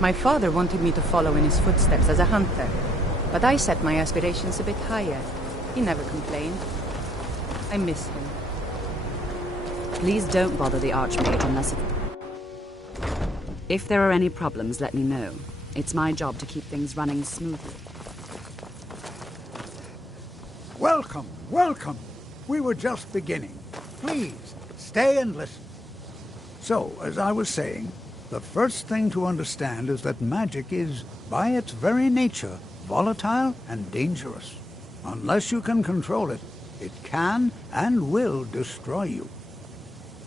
My father wanted me to follow in his footsteps as a hunter, but I set my aspirations a bit higher. He never complained. I miss him. Please don't bother the Archmage unless... If there are any problems, let me know. It's my job to keep things running smoothly. Welcome, welcome. We were just beginning. Please, stay and listen. So, as I was saying, the first thing to understand is that magic is, by its very nature, volatile and dangerous. Unless you can control it, it can and will destroy you.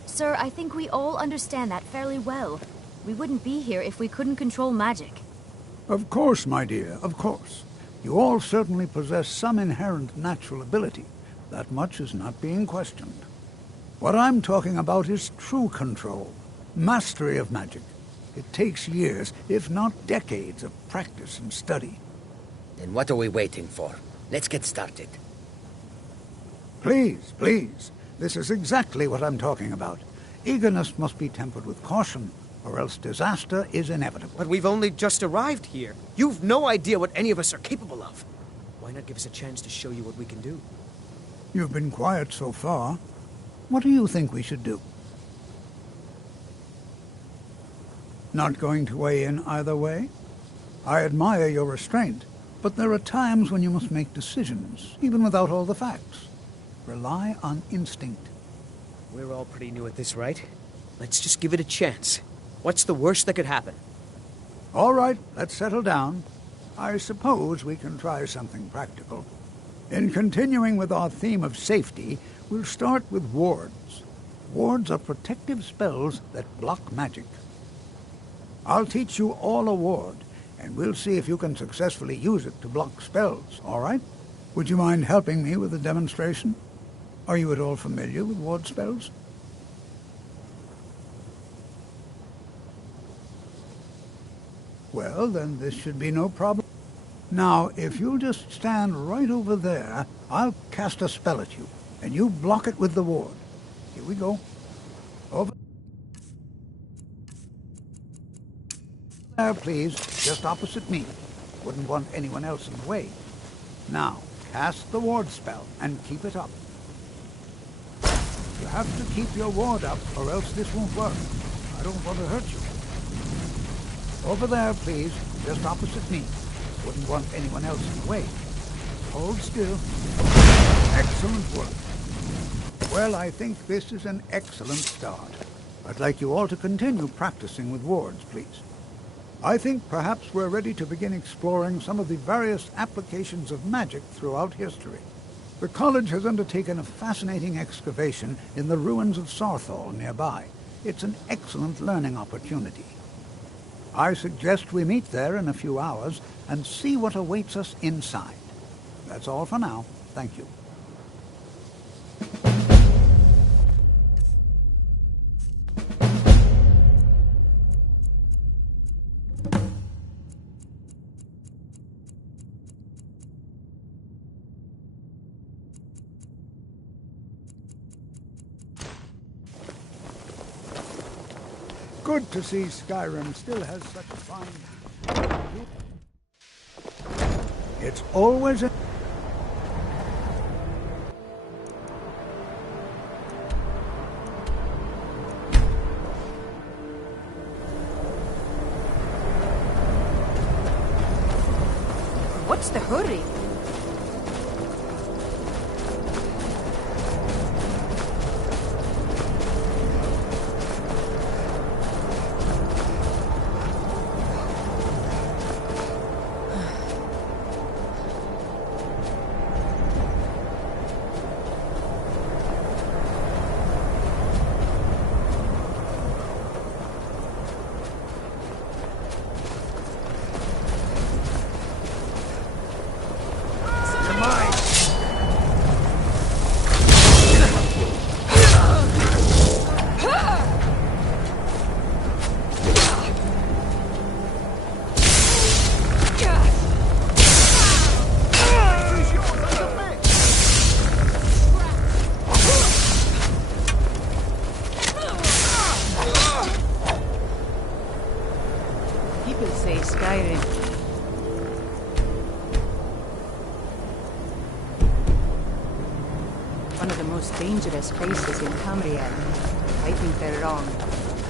Sir, I think we all understand that fairly well. We wouldn't be here if we couldn't control magic. Of course, my dear, of course. You all certainly possess some inherent natural ability. That much is not being questioned. What I'm talking about is true control, mastery of magic. It takes years, if not decades, of practice and study. Then what are we waiting for? Let's get started. Please, please. This is exactly what I'm talking about. Eagerness must be tempered with caution, or else disaster is inevitable. But we've only just arrived here. You've no idea what any of us are capable of. Why not give us a chance to show you what we can do? You've been quiet so far. What do you think we should do? Not going to weigh in either way? I admire your restraint, but there are times when you must make decisions, even without all the facts. Rely on instinct. We're all pretty new at this, right? Let's just give it a chance. What's the worst that could happen? All right, let's settle down. I suppose we can try something practical. In continuing with our theme of safety, we'll start with wards. Wards are protective spells that block magic. I'll teach you all a ward, and we'll see if you can successfully use it to block spells, all right? Would you mind helping me with the demonstration? Are you at all familiar with ward spells? Well, then this should be no problem. Now, if you'll just stand right over there, I'll cast a spell at you, and you block it with the ward. Here we go. Over there, please, just opposite me. Wouldn't want anyone else in the way. Now, cast the ward spell, and keep it up. You have to keep your ward up, or else this won't work. I don't want to hurt you. Over there, please, just opposite me. Wouldn't want anyone else in the way. Hold still. Excellent work. Well, I think this is an excellent start. I'd like you all to continue practicing with wards, please. I think perhaps we're ready to begin exploring some of the various applications of magic throughout history. The college has undertaken a fascinating excavation in the ruins of Sarthal nearby. It's an excellent learning opportunity. I suggest we meet there in a few hours and see what awaits us inside. That's all for now. Thank you. Good to see Skyrim still has such a fine... It's always a... What's the hurry? Say Skyrim. One of the most dangerous places in Tamriel. I think they're wrong.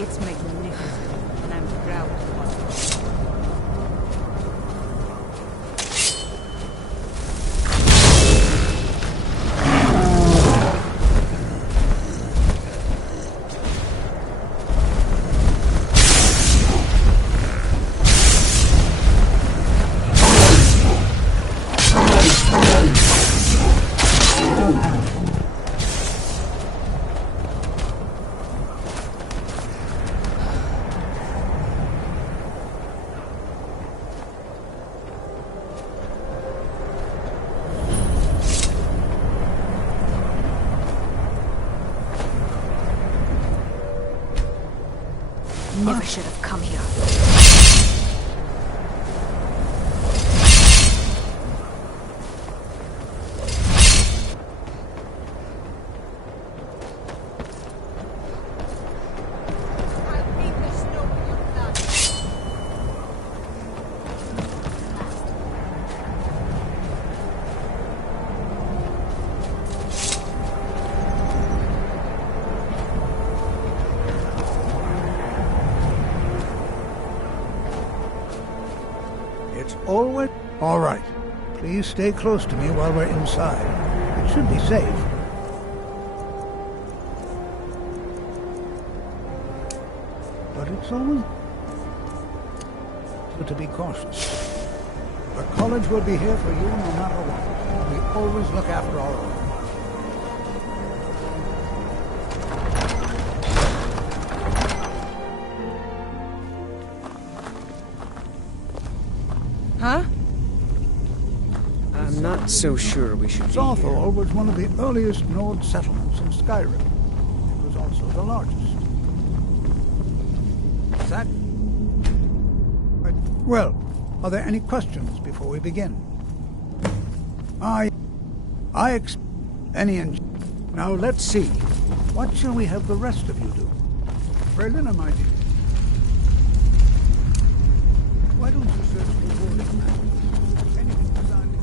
It's magnificent, and I'm proud to watch it. Never should have come here. It's always... All right. Please stay close to me while we're inside. It should be safe. But it's always... so to be cautious. The college will be here for you no matter what. We always look after our own. Huh? I'm not so sure we should be here. Zawthor was one of the earliest node settlements in Skyrim. It was also the largest. That... Well, are there any questions before we begin? Now let's see. What shall we have the rest of you do? Berliner, my dear. Why don't you search for wording matters? Anything designed to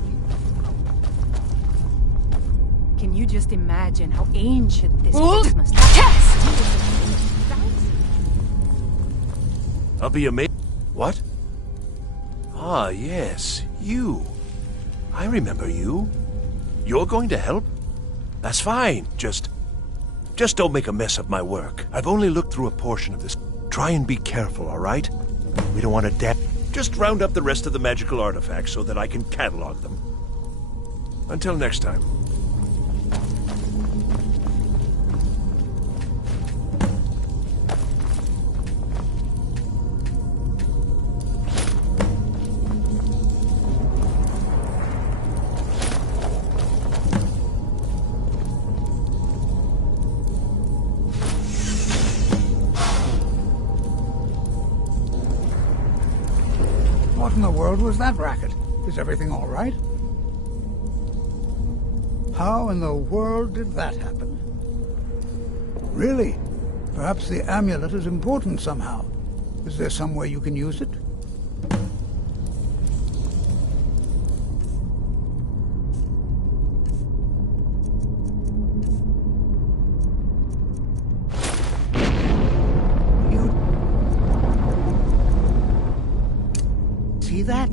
keep... Can you just imagine how ancient this Oh, place must be? I'll be amazed. What? Ah, yes, you. I remember you. You're going to help? That's fine. Just don't make a mess of my work. I've only looked through a portion of this. Try and be careful, all right? We don't want to Just round up the rest of the magical artifacts so that I can catalog them. Until next time. What in the world was that racket? Is everything all right? How in the world did that happen? Really? Perhaps the amulet is important somehow. Is there some way you can use it? See that?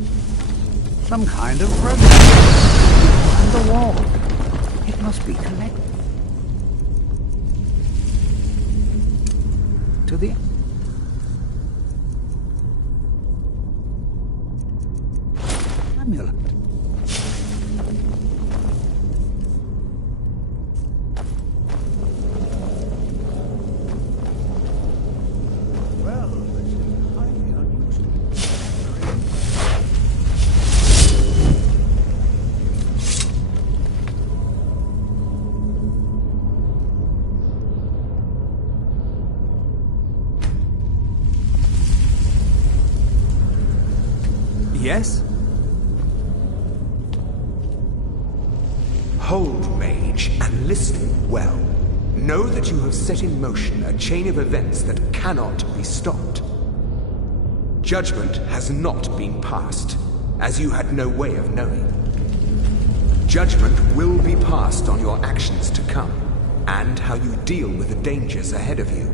Some kind of rug on the wall. It must be connected to the amulet. Well, this is highly unusual. Yes? Hold, mage, and listen well. Know that you have set in motion a chain of events that cannot be stopped. Judgment has not been passed, as you had no way of knowing. Judgment will be passed on your actions to come, and how you deal with the dangers ahead of you.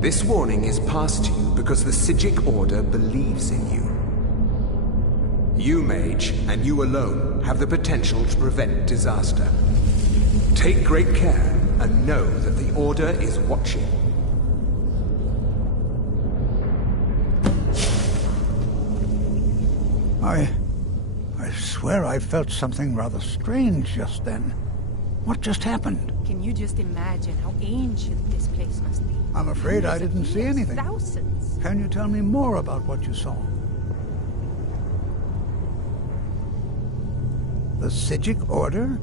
This warning is passed to you because the Psijic Order believes in you. You, Mage, and you alone, have the potential to prevent disaster. Take great care, and know that the Order is watching. I swear I felt something rather strange just then. What just happened? Can you just imagine how ancient this place must be? I'm afraid I Hundreds of didn't see years, anything. Thousands. Can you tell me more about what you saw? The Psijic Order?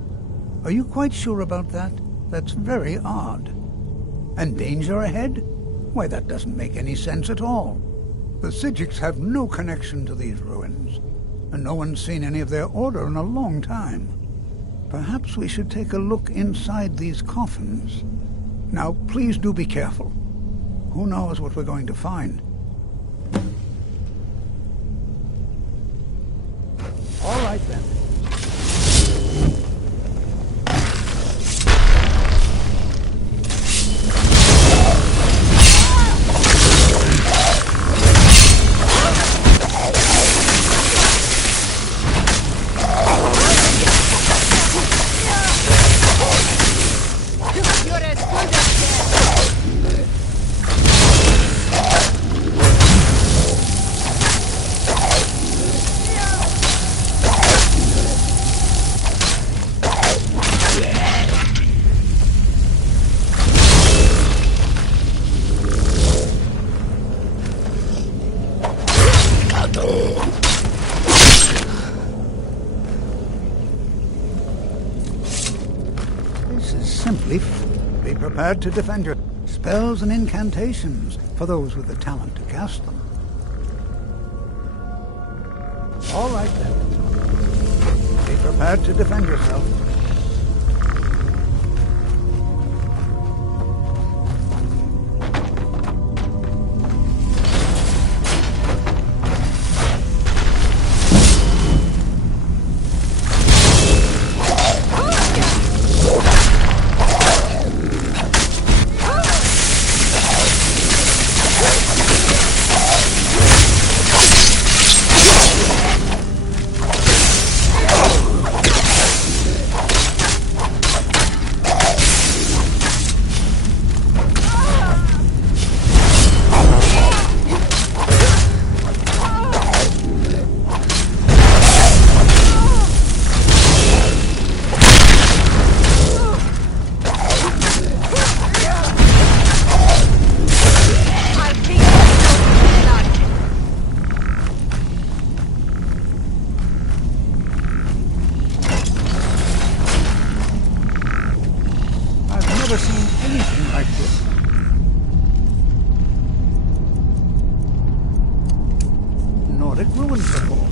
Are you quite sure about that? That's very odd. And danger ahead? Why, that doesn't make any sense at all. The Psijics have no connection to these ruins, and no one's seen any of their order in a long time. Perhaps we should take a look inside these coffins. Now, please do be careful. Who knows what we're going to find? All right, then. Be prepared to defend your spells and incantations for those with the talent to cast them. All right, then. Be prepared to defend yourself. Never seen anything like this. Nordic ruins before.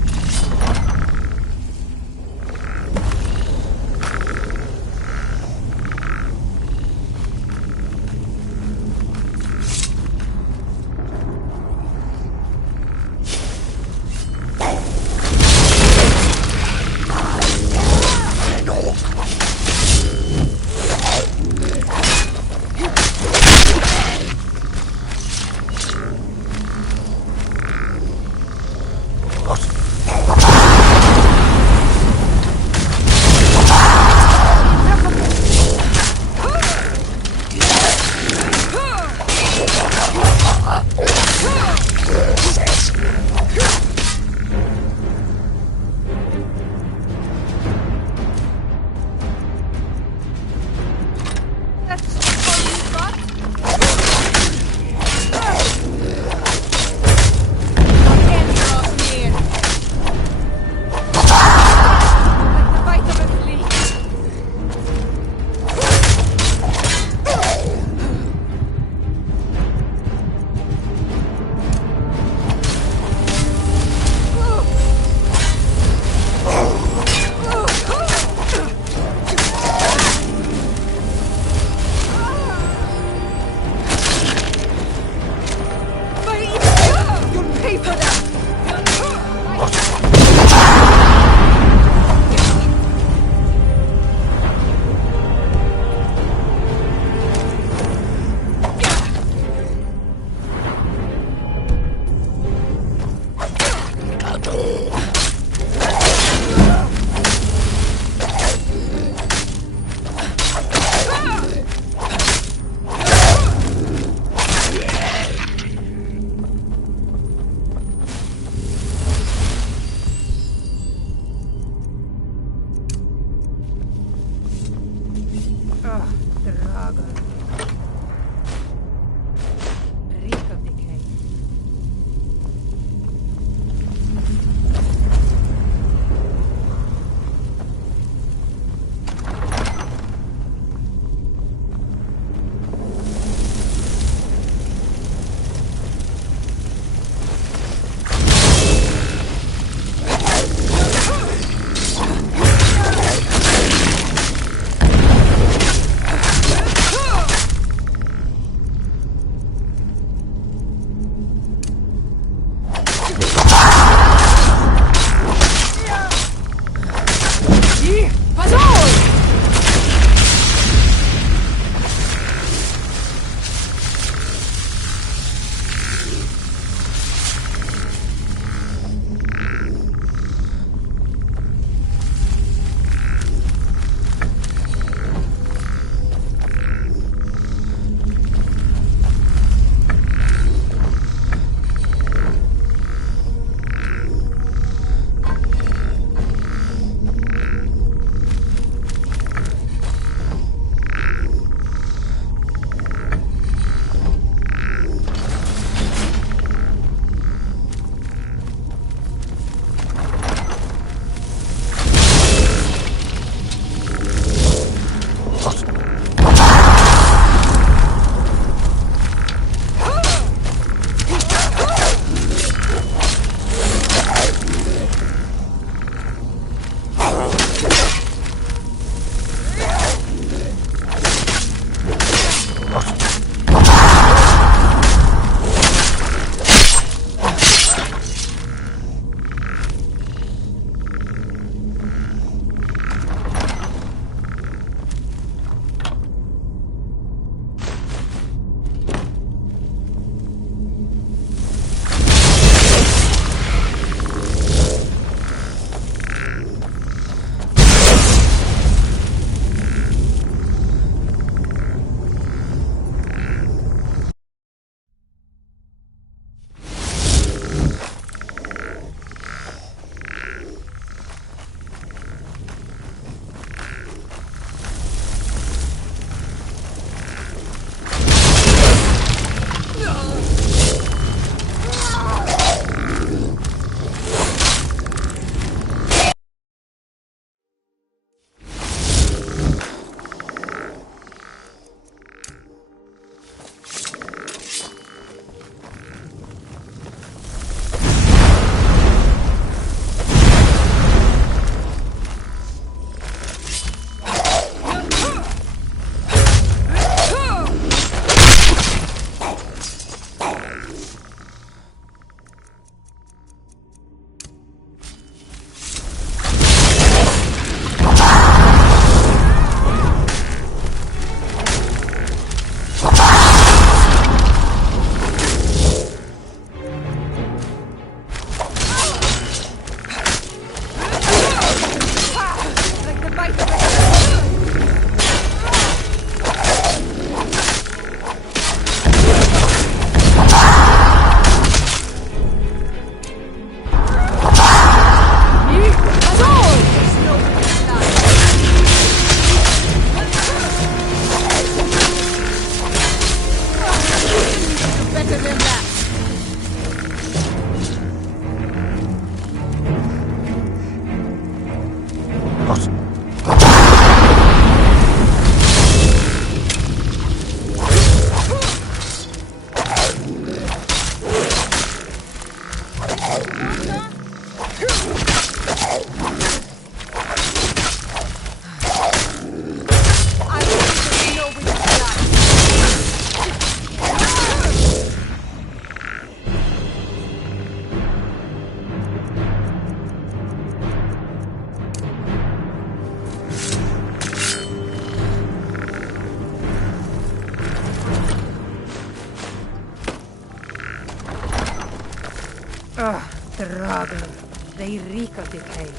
Drago, they reek of decay.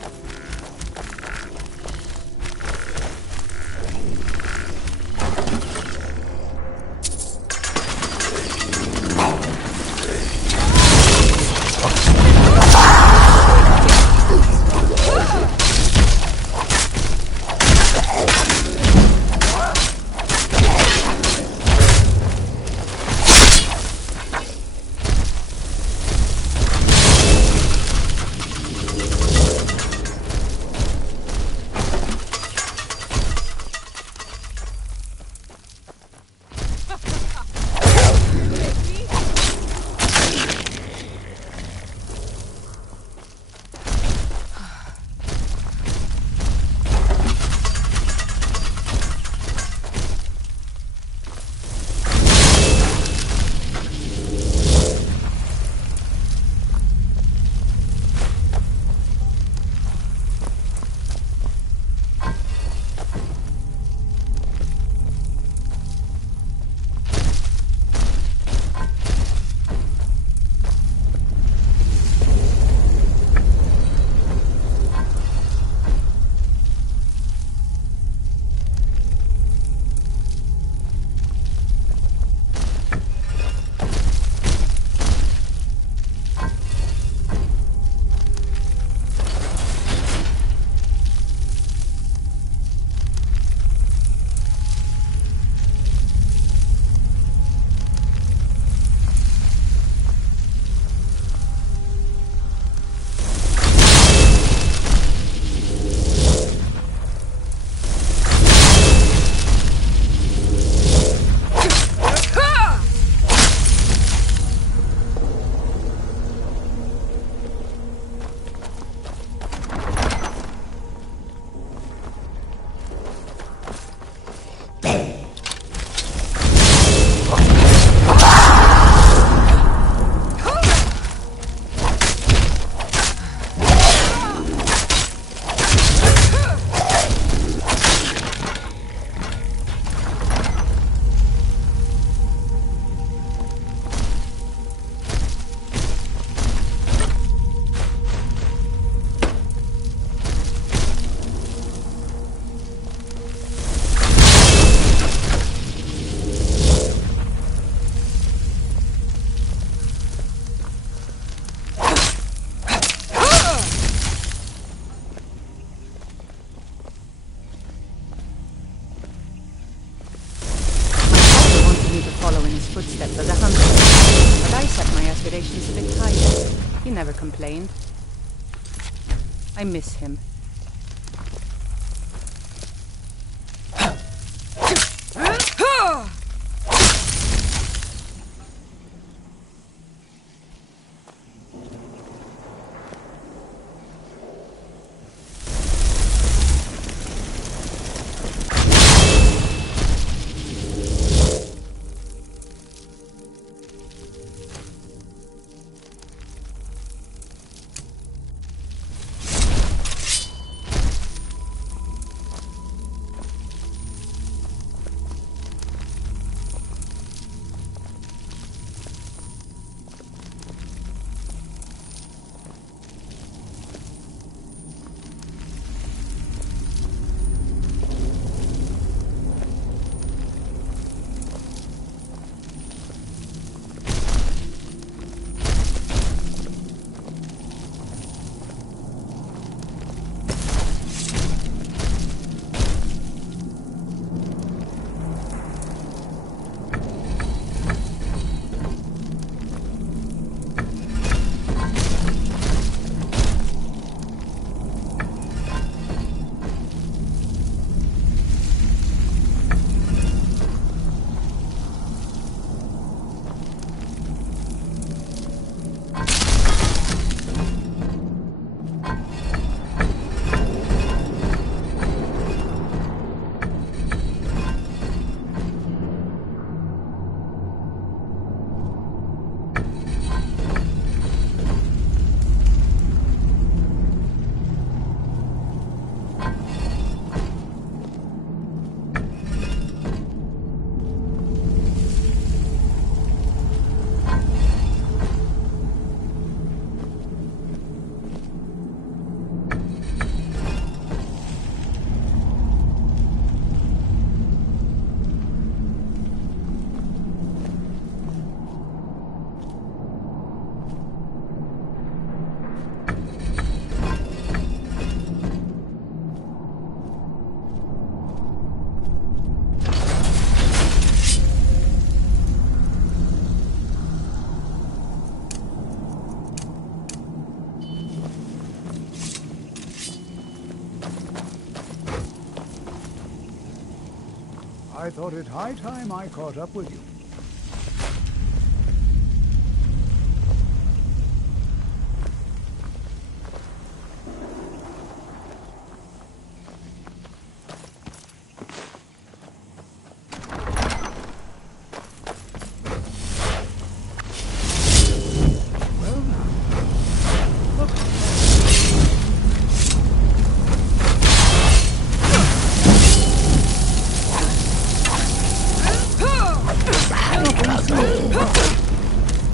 Footsteps as a hunter, but I set my aspirations a bit higher. He never complained. I miss him. I thought it high time I caught up with you.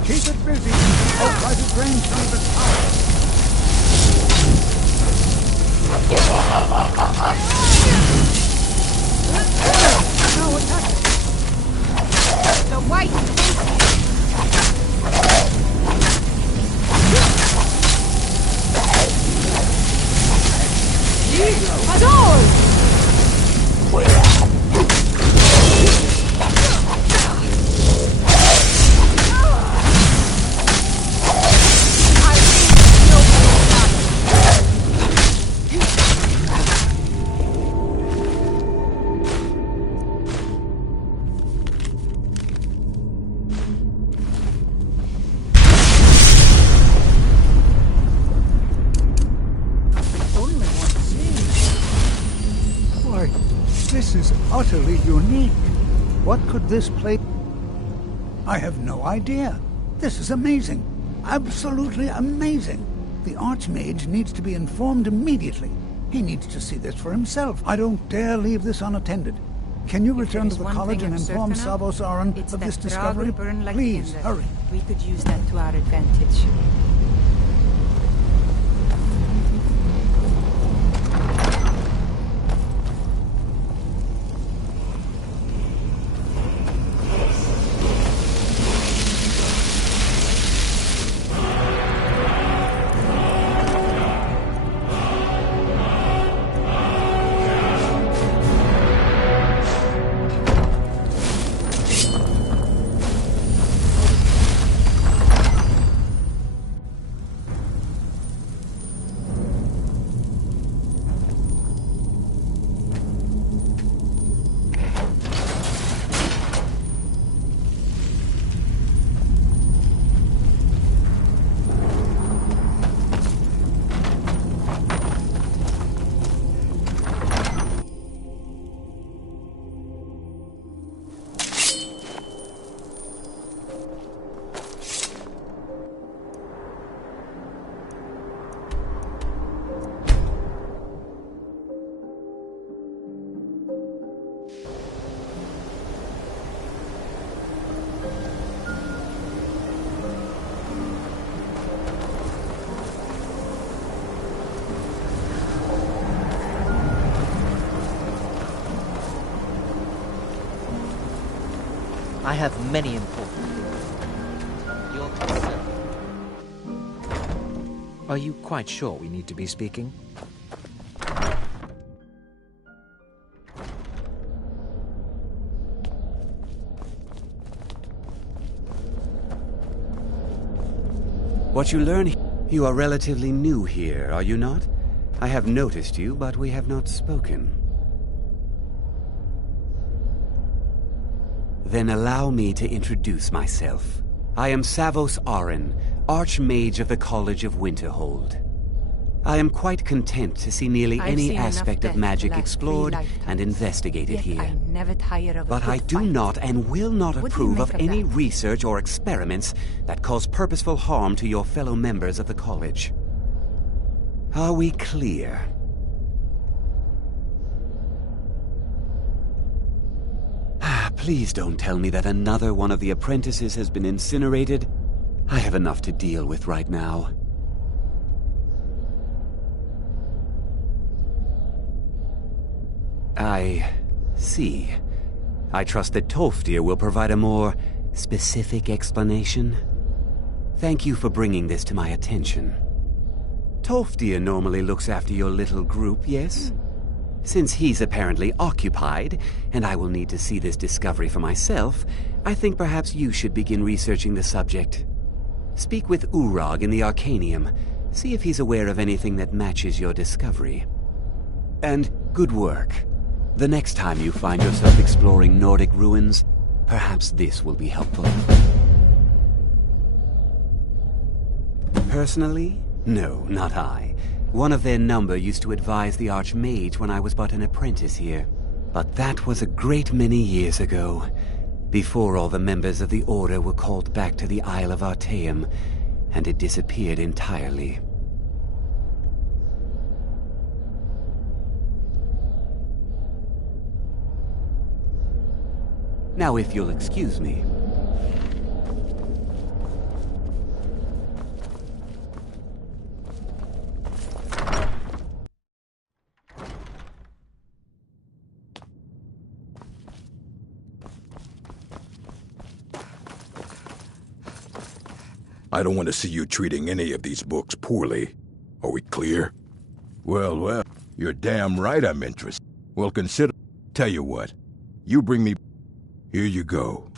Keep it busy. I'll try to drain some of its power. Now attack it. The white. Adol! This is utterly unique. What could this place... I have no idea. This is amazing. Absolutely amazing. The Archmage needs to be informed immediately. He needs to see this for himself. I don't dare leave this unattended. Can you return to the college and inform Savos Aran of this discovery? Please, hurry. We could use that to our advantage. I have many important things. Your concern. Are you quite sure we need to be speaking? What you learn... You are relatively new here, are you not? I have noticed you, but we have not spoken. Then allow me to introduce myself. I am Savos Aran, Archmage of the College of Winterhold. I am quite content to see nearly any aspect of magic explored and investigated here. But I do not and will not approve of any research or experiments that cause purposeful harm to your fellow members of the college. Are we clear? Please don't tell me that another one of the apprentices has been incinerated. I have enough to deal with right now. I see. I trust that Tolfdir will provide a more specific explanation. Thank you for bringing this to my attention. Tolfdir normally looks after your little group, yes? Since he's apparently occupied, and I will need to see this discovery for myself, I think perhaps you should begin researching the subject. Speak with Urag in the Arcanium. See if he's aware of anything that matches your discovery. And good work. The next time you find yourself exploring Nordic ruins, perhaps this will be helpful. Personally? No, not I. One of their number used to advise the Archmage when I was but an apprentice here. But that was a great many years ago, before all the members of the Order were called back to the Isle of Artaeum, and it disappeared entirely. Now, if you'll excuse me. I don't want to see you treating any of these books poorly. Are we clear? Well, you're damn right I'm interested. Well, consider... Tell you what, you bring me... Here you go.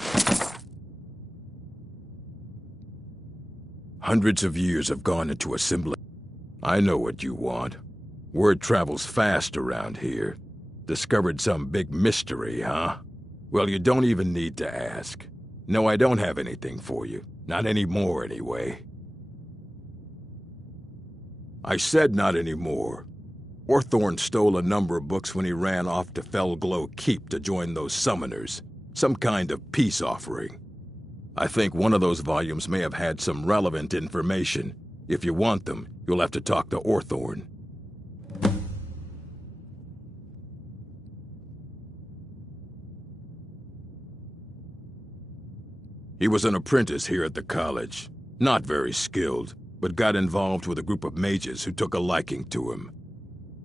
Hundreds of years have gone into assembling. I know what you want. Word travels fast around here. Discovered some big mystery, huh? Well, you don't even need to ask. No, I don't have anything for you. Not anymore, anyway. I said not anymore. Orthorn stole a number of books when he ran off to Felglow Keep to join those summoners. Some kind of peace offering. I think one of those volumes may have had some relevant information. If you want them, you'll have to talk to Orthorn. He was an apprentice here at the college. Not very skilled, but got involved with a group of mages who took a liking to him.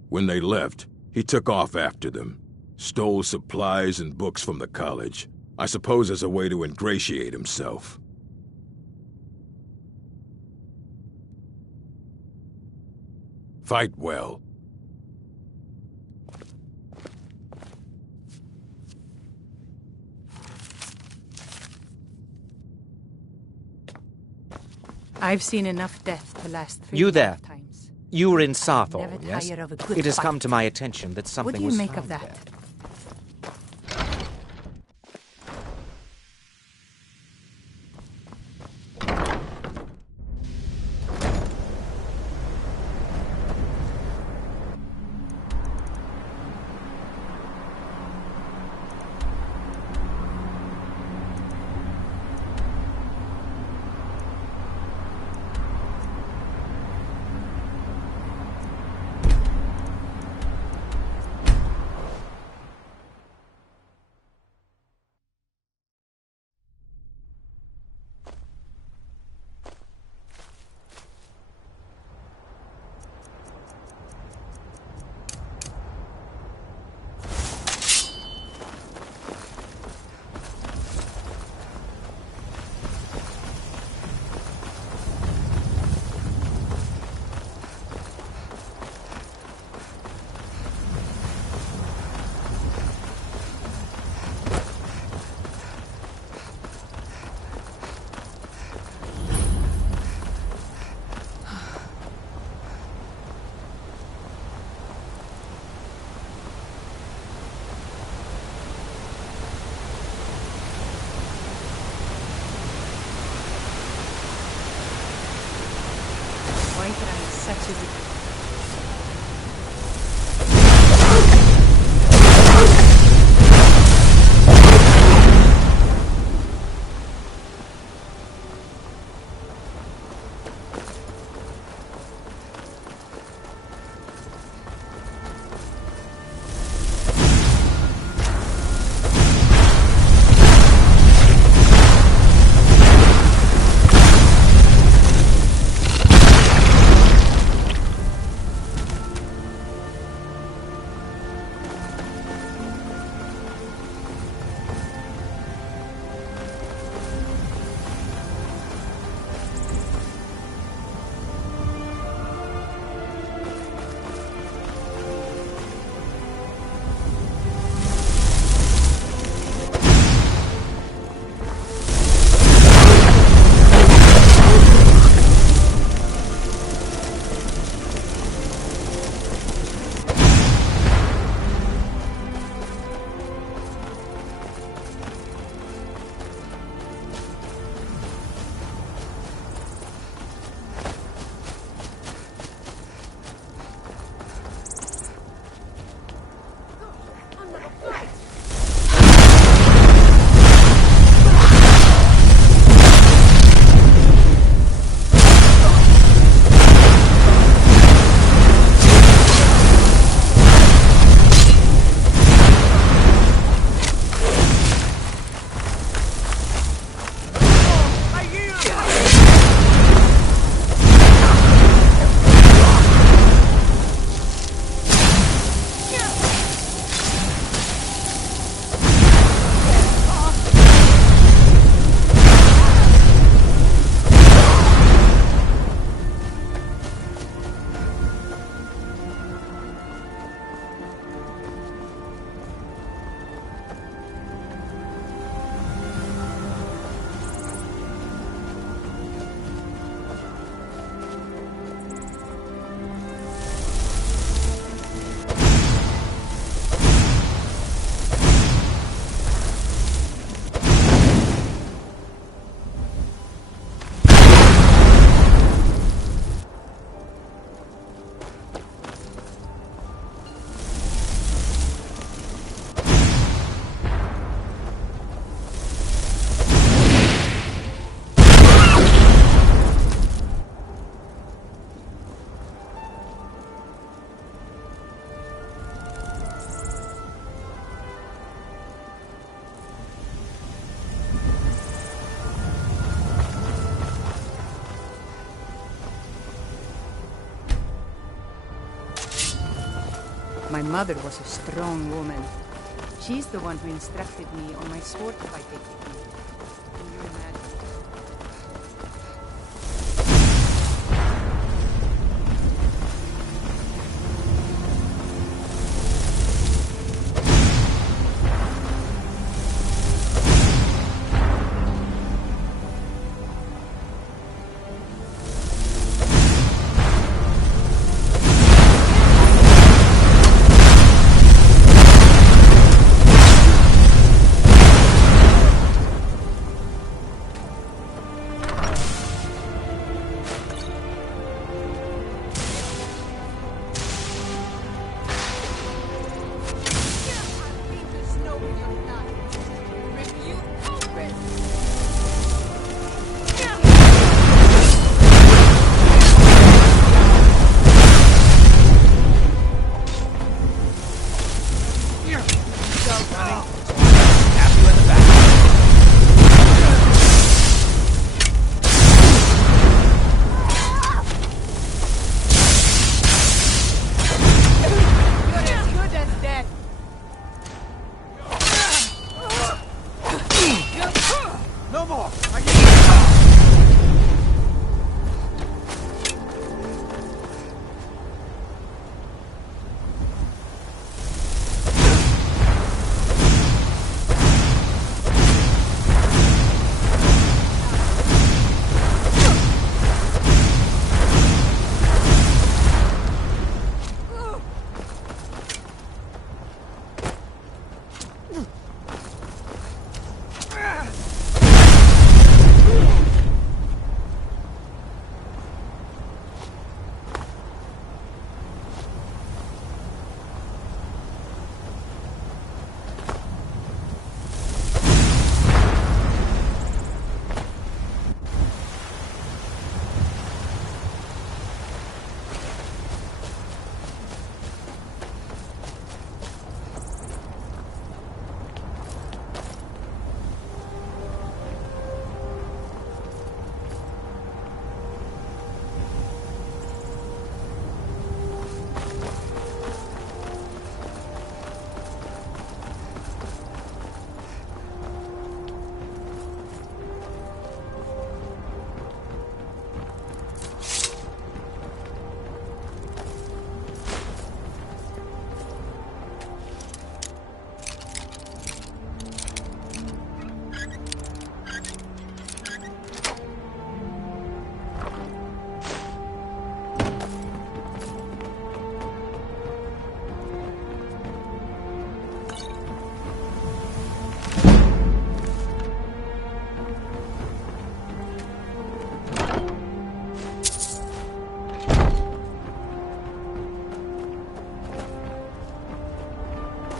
When they left, he took off after them. Stole supplies and books from the college. I suppose as a way to ingratiate himself. Fight well. I've seen enough death to last 3 You there. lifetimes. You were in Never Sarthol, yes? tire of a good It has fight. come to my attention that something What do you was make found of that? there. Why did I such a good... My mother was a strong woman. She's the one who instructed me on my sword fighting technique. Can you imagine?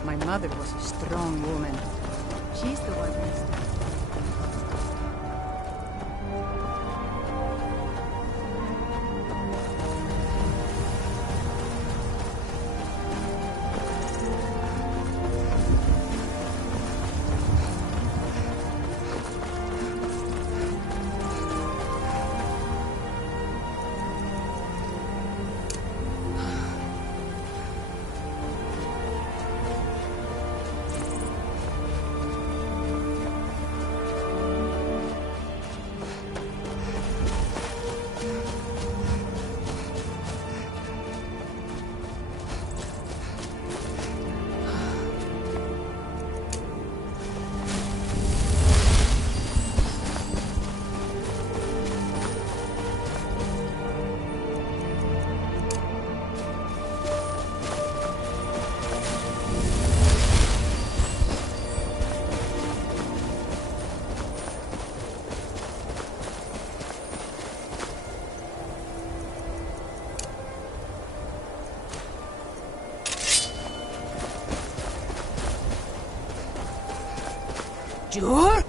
My mother was a strong woman. She's the one who instructed me. Jur?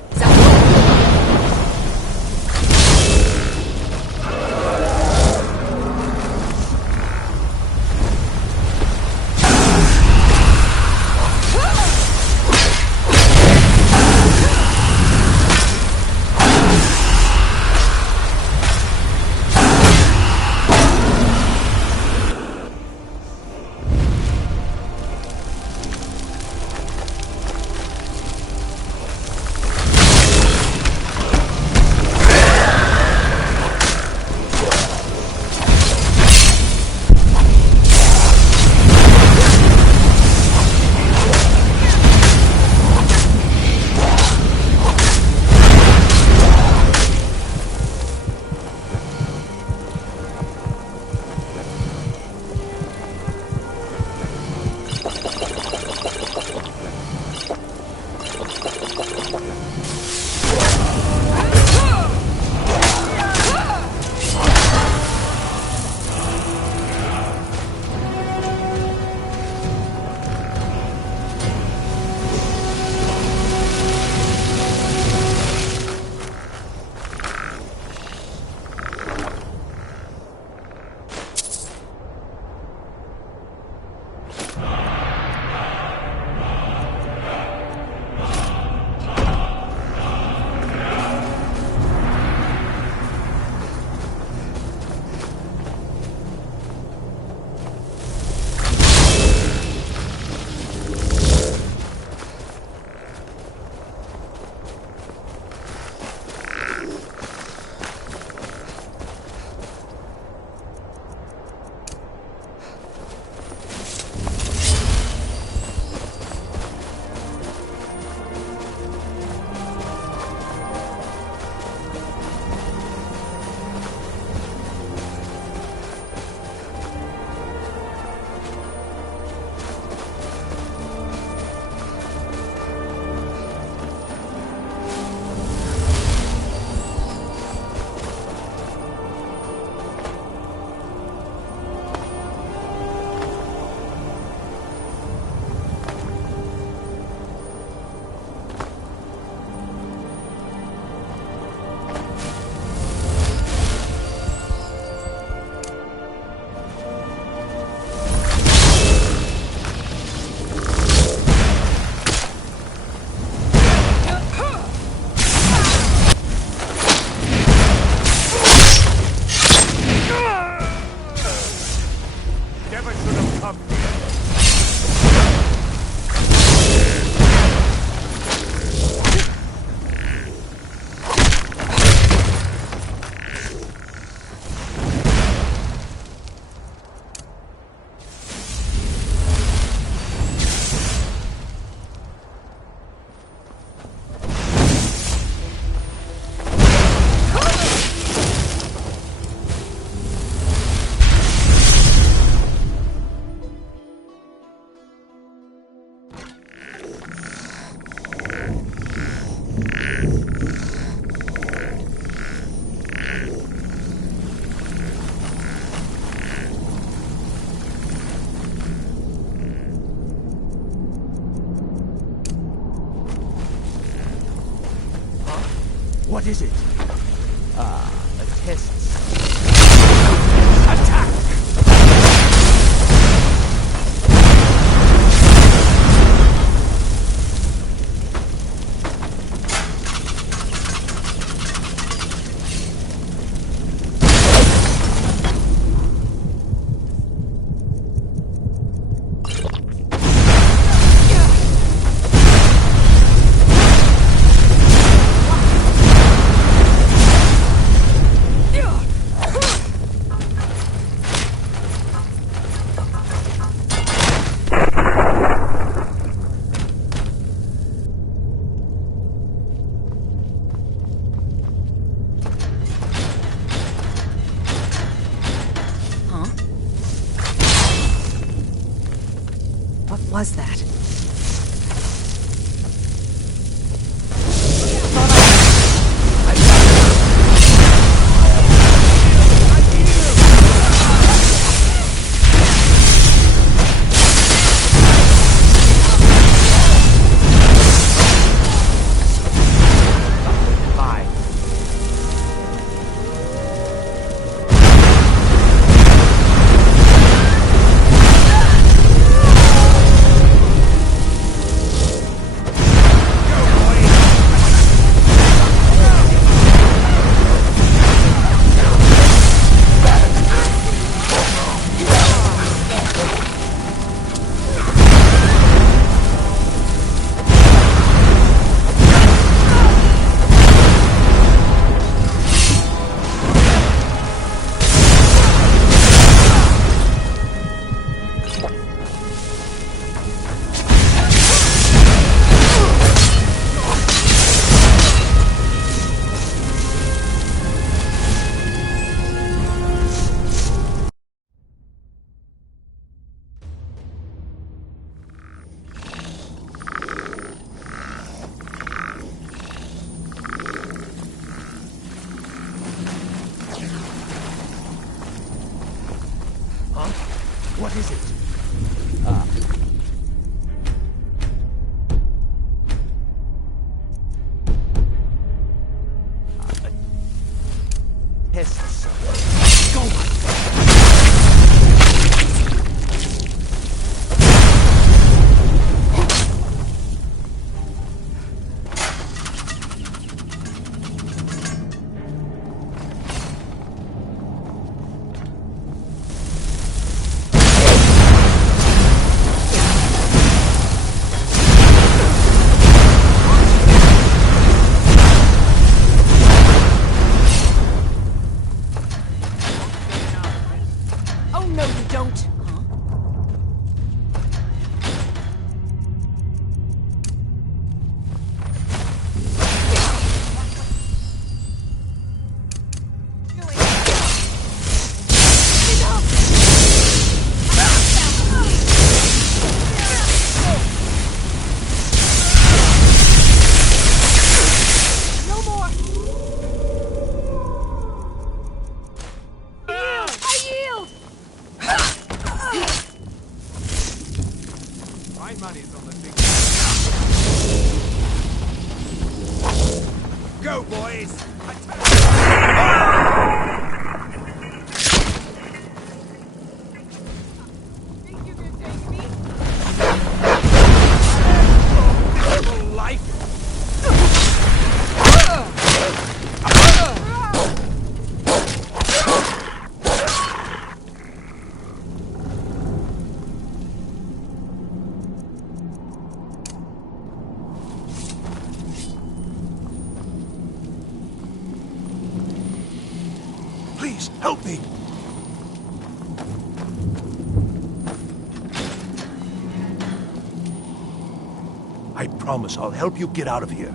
up! What is it? A test. What was that? What is it? Tests. Oh, no, you don't. My money's on the big... Go, boys! Think you can take me? Life! Please, help me! I promise I'll help you get out of here.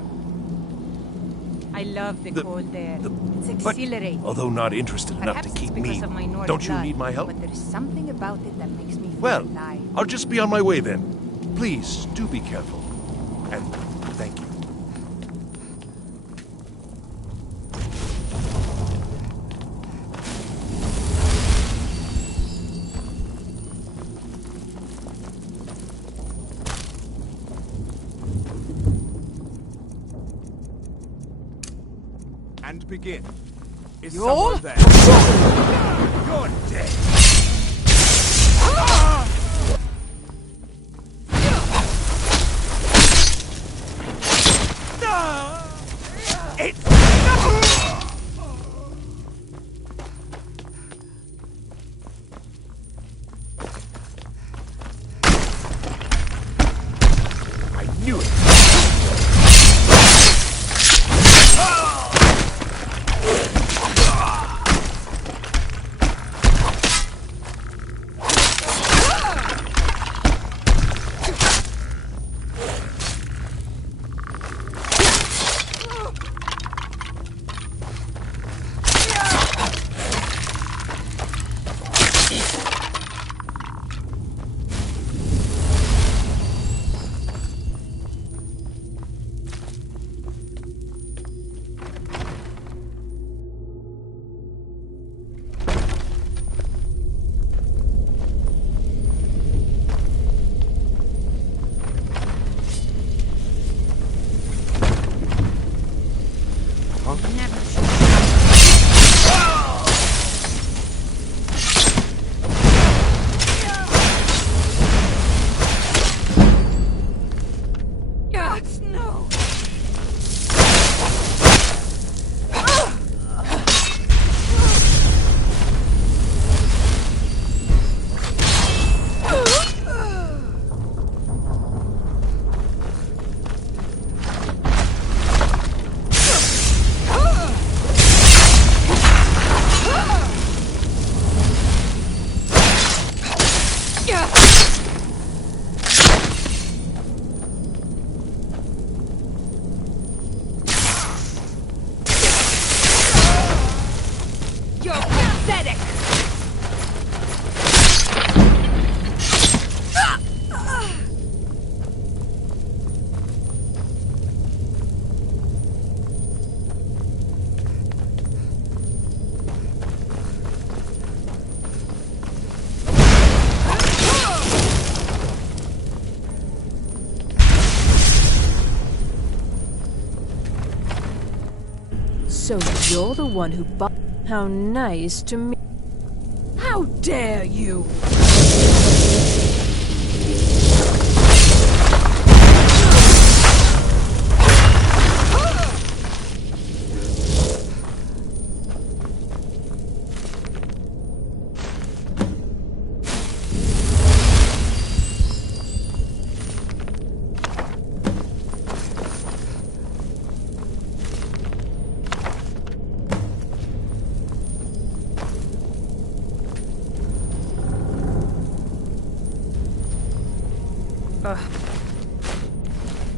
I love the cold air. It's But, exhilarating. although not interested enough to Perhaps keep it's because me, of my Norse don't you blood, need my help? But there's something about it that makes me feel Well, alive. I'll just be on my way then. Please, do be careful. And thank you. And begin. Is You're- someone there? You're dead. I knew it! No! You're pathetic! So you're the one who How nice to meet. How dare you!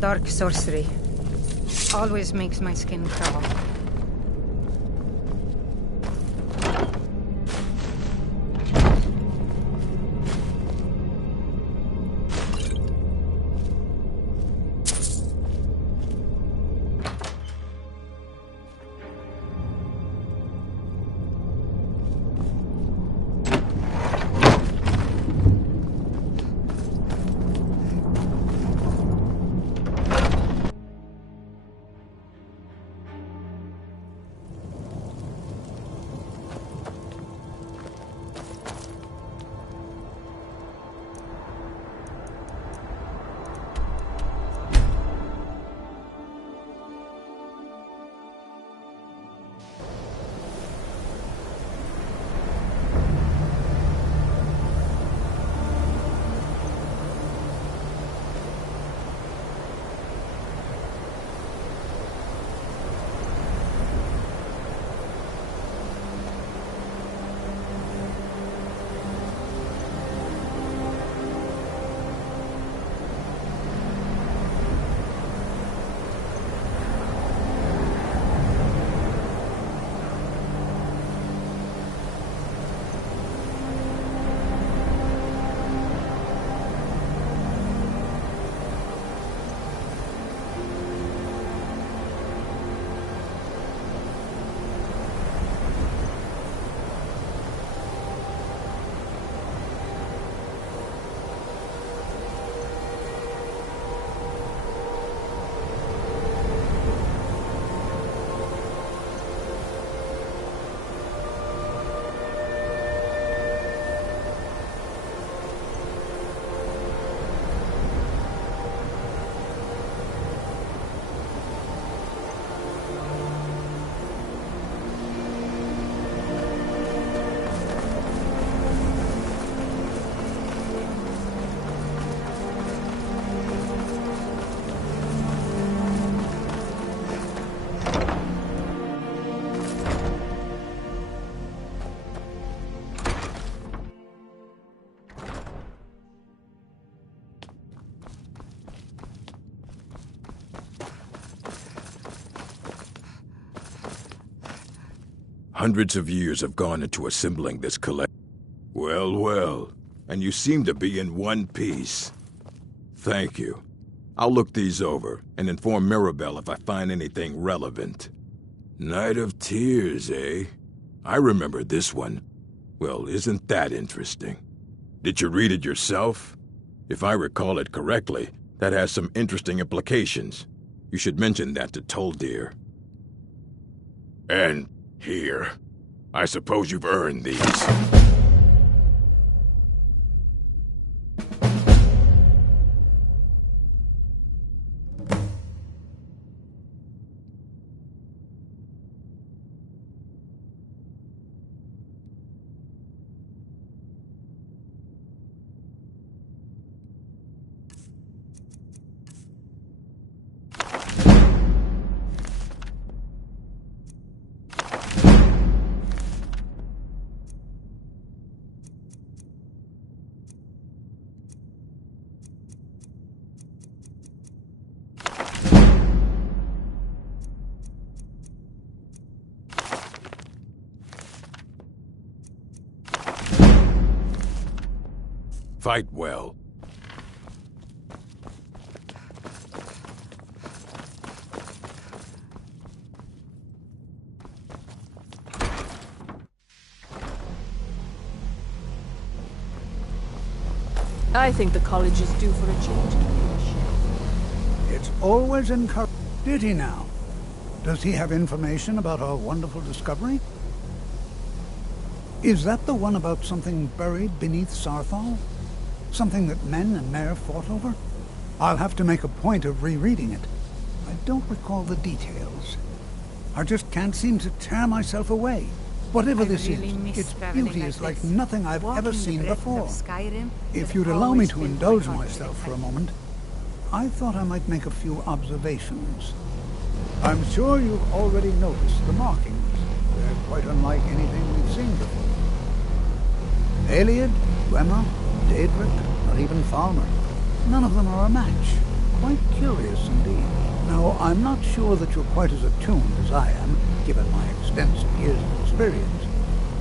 Dark sorcery. Always makes my skin crawl. Hundreds of years have gone into assembling this collection. Well, well, and you seem to be in one piece. Thank you. I'll look these over and inform Mirabelle if I find anything relevant. Night of Tears, eh? I remember this one. Well, isn't that interesting? Did you read it yourself? If I recall it correctly, that has some interesting implications. You should mention that to Toldir. And here. I suppose you've earned these. Fight well. I think the college is due for a change in leadership. It's always encouraged. Did he now? Does he have information about our wonderful discovery? Is that the one about something buried beneath Sarthal? Something that men and Mare fought over? I'll have to make a point of rereading it. I don't recall the details. I just can't seem to tear myself away. Whatever this is, its beauty is like nothing I've ever seen before. If you'd allow me to indulge myself for a moment, I thought I might make a few observations. I'm sure you've already noticed the markings. They're quite unlike anything we've seen before. Eliad, Gwema, Daedric, or even Falmer. None of them are a match. Quite curious indeed. Now, I'm not sure that you're quite as attuned as I am, given my extensive years of experience.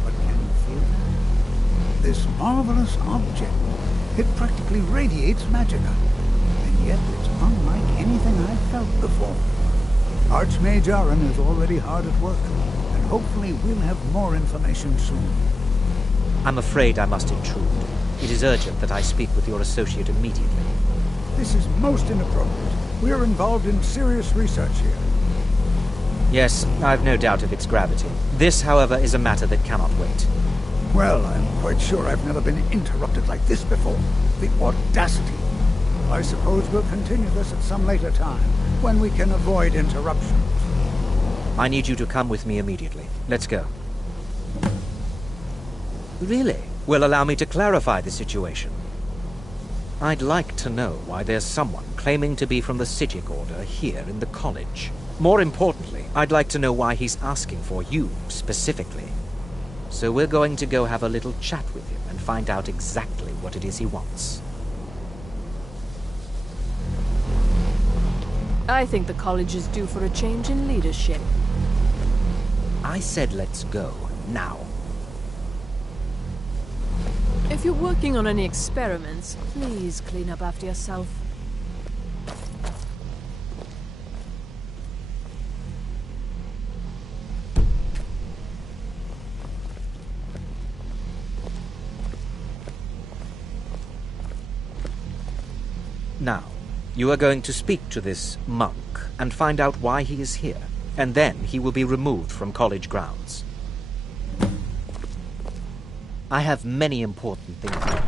But can you feel that? This marvelous object, it practically radiates magicka. And yet it's unlike anything I've felt before. Archmage Aaron is already hard at work, and hopefully we'll have more information soon. I'm afraid I must intrude. It is urgent that I speak with your associate immediately. This is most inappropriate. We are involved in serious research here. Yes, I've no doubt of its gravity. This, however, is a matter that cannot wait. Well, I'm quite sure I've never been interrupted like this before. The audacity. I suppose we'll continue this at some later time, when we can avoid interruptions. I need you to come with me immediately. Let's go. Really? Well, allow me to clarify the situation. I'd like to know why there's someone claiming to be from the Psijic Order here in the college. More importantly, I'd like to know why he's asking for you, specifically. So we're going to go have a little chat with him and find out exactly what it is he wants. I think the college is due for a change in leadership. I said let's go, now. If you're working on any experiments, please clean up after yourself. Now, you are going to speak to this monk and find out why he is here, and then he will be removed from college grounds. I have many important things to do.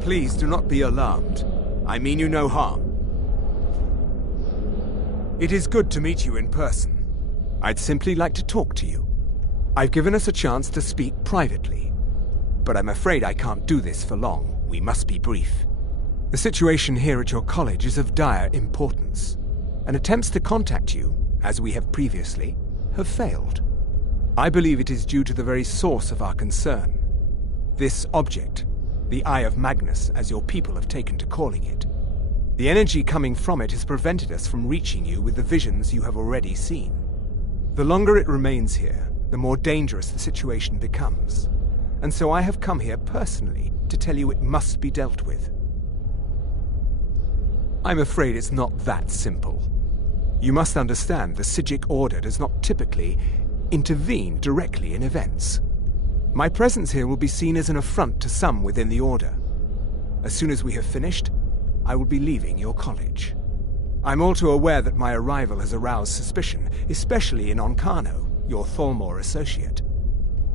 Please do not be alarmed. I mean you no harm. It is good to meet you in person. I'd simply like to talk to you. I've given us a chance to speak privately, but I'm afraid I can't do this for long. We must be brief. The situation here at your college is of dire importance, and attempts to contact you, as we have previously, have failed. I believe it is due to the very source of our concern. This object, the Eye of Magnus, as your people have taken to calling it. The energy coming from it has prevented us from reaching you with the visions you have already seen. The longer it remains here, the more dangerous the situation becomes. And so I have come here personally to tell you it must be dealt with. I'm afraid it's not that simple. You must understand the Psijic Order does not typically intervene directly in events. My presence here will be seen as an affront to some within the Order. As soon as we have finished, I will be leaving your college. I'm all too aware that my arrival has aroused suspicion, especially in Onkano, your Thalmor associate.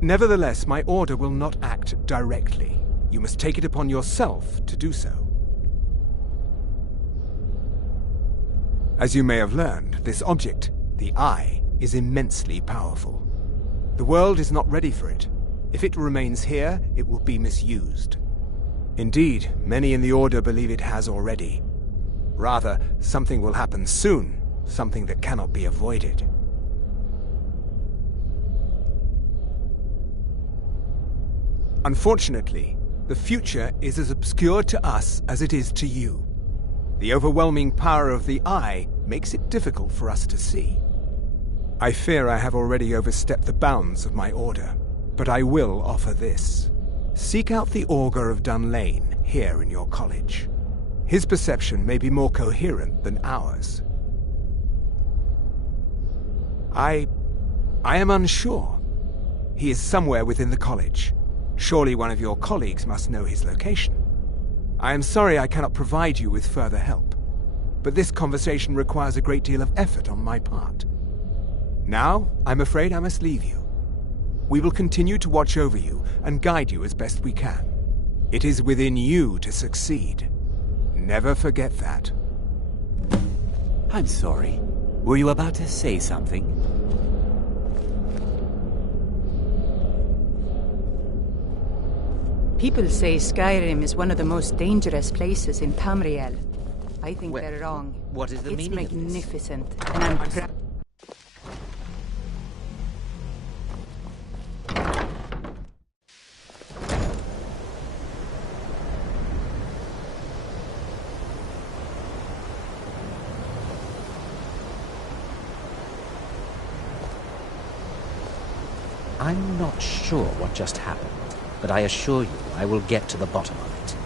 Nevertheless, my order will not act directly. You must take it upon yourself to do so. As you may have learned, this object, the Eye, is immensely powerful. The world is not ready for it. If it remains here, it will be misused. Indeed, many in the Order believe it has already. Rather, something will happen soon, something that cannot be avoided. Unfortunately, the future is as obscure to us as it is to you. The overwhelming power of the Eye makes it difficult for us to see. I fear I have already overstepped the bounds of my order, but I will offer this. Seek out the Augur of Dunlane here in your college. His perception may be more coherent than ours. I am unsure. He is somewhere within the college. Surely one of your colleagues must know his location. I am sorry I cannot provide you with further help, but this conversation requires a great deal of effort on my part. Now, I'm afraid I must leave you. We will continue to watch over you and guide you as best we can. It is within you to succeed. Never forget that. I'm sorry. Were you about to say something? People say Skyrim is one of the most dangerous places in Tamriel. I think they're wrong. What is the meaning of this? It's magnificent, and I'm proud. I'm not sure what just happened, but I assure you I will get to the bottom of it.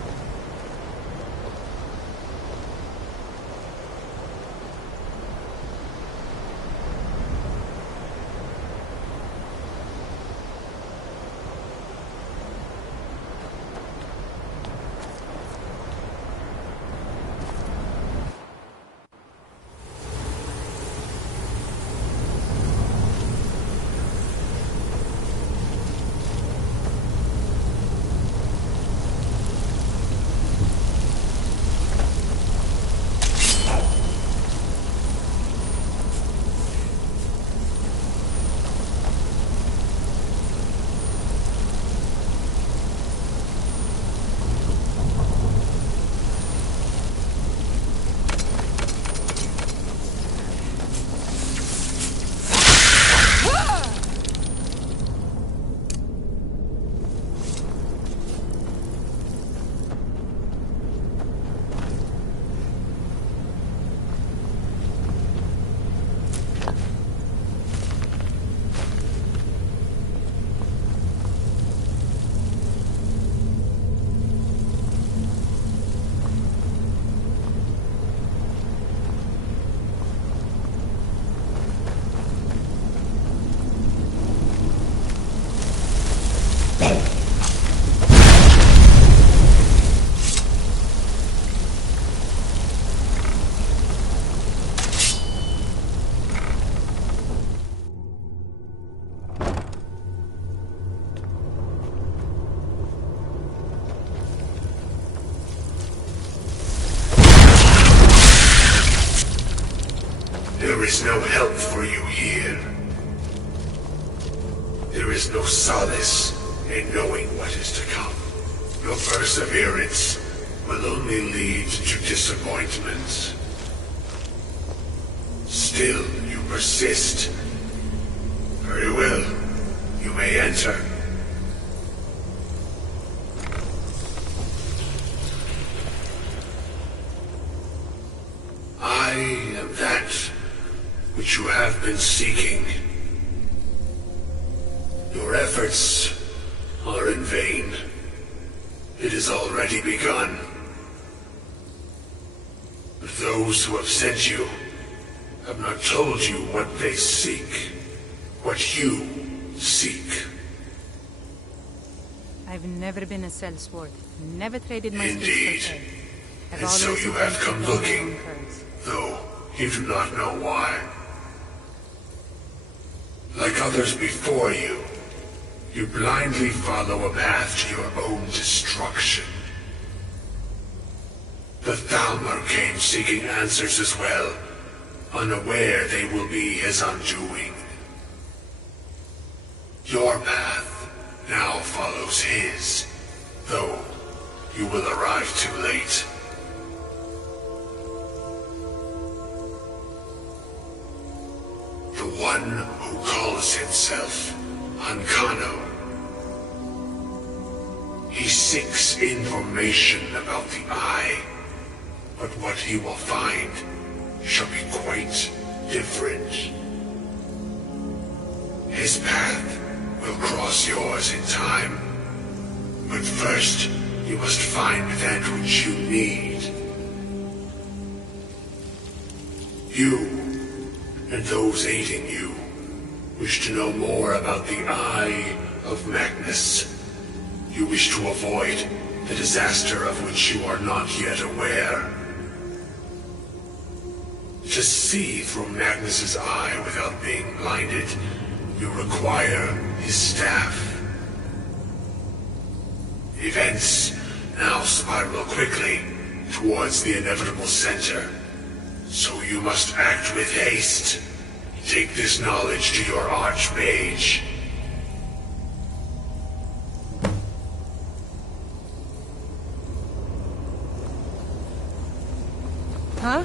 There is no help for you here. There is no solace in knowing what is to come. Your perseverance will only lead to disappointment. Still, you persist. Very well. You may enter. which you have been seeking. Your efforts are in vain. It has already begun. But those who have sent you have not told you what they seek, what you seek. I've never been a sellsword, never traded my skills Indeed. for pay. I've And so always you have come attempted my looking, own curse. though you do not know why. Like others before you, you blindly follow a path to your own destruction. The Thalmor came seeking answers as well, unaware they will be his undoing. Your path now follows his, though you will arrive too late. The one who calls himself Ancano. He seeks information about the Eye, but what he will find shall be quite different. His path will cross yours in time, but first you must find that which you need. You and those aiding you wish to know more about the Eye of Magnus. You wish to avoid the disaster of which you are not yet aware. To see through Magnus's eye without being blinded, you require his staff. Events now spiral quickly towards the inevitable center, so you must act with haste. Take this knowledge to your Archmage. Huh?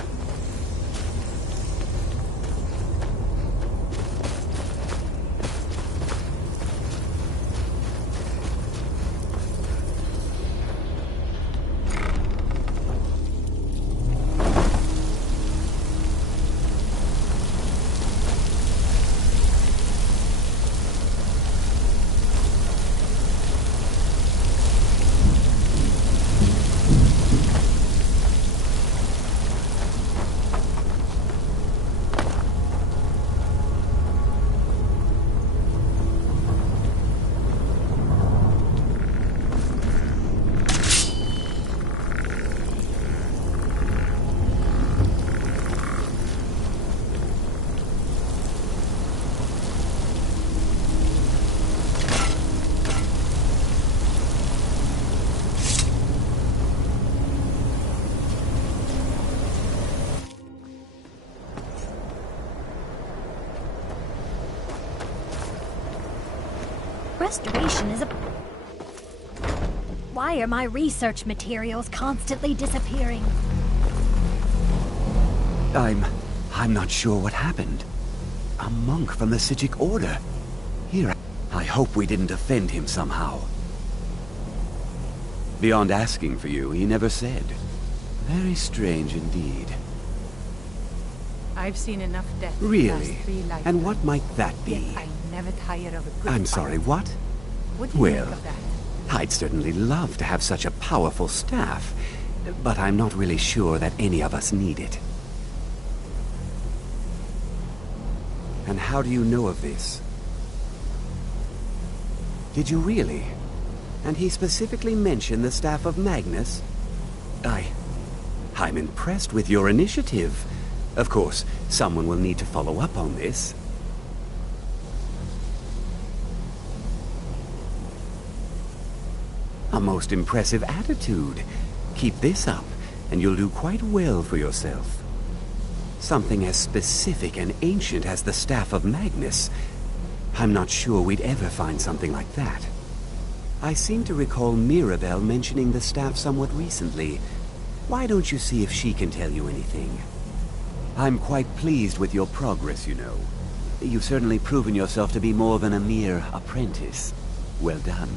Restoration is a... Why are my research materials constantly disappearing? I'm not sure what happened. A monk from the Sijic Order. Here, I hope we didn't offend him somehow. Beyond asking for you, he never said. Very strange indeed. I've seen enough death. Really? And what might that be? Yet I never tire of a good I'm sorry, fight. what? What do you Well, think of that? I'd certainly love to have such a powerful staff, but I'm not really sure that any of us need it. And how do you know of this? Did you really? And he specifically mentioned the staff of Magnus? I'm impressed with your initiative. Of course, someone will need to follow up on this. A most impressive attitude. Keep this up, and you'll do quite well for yourself. Something as specific and ancient as the Staff of Magnus. I'm not sure we'd ever find something like that. I seem to recall Mirabelle mentioning the staff somewhat recently. Why don't you see if she can tell you anything? I'm quite pleased with your progress, you know. You've certainly proven yourself to be more than a mere apprentice. Well done.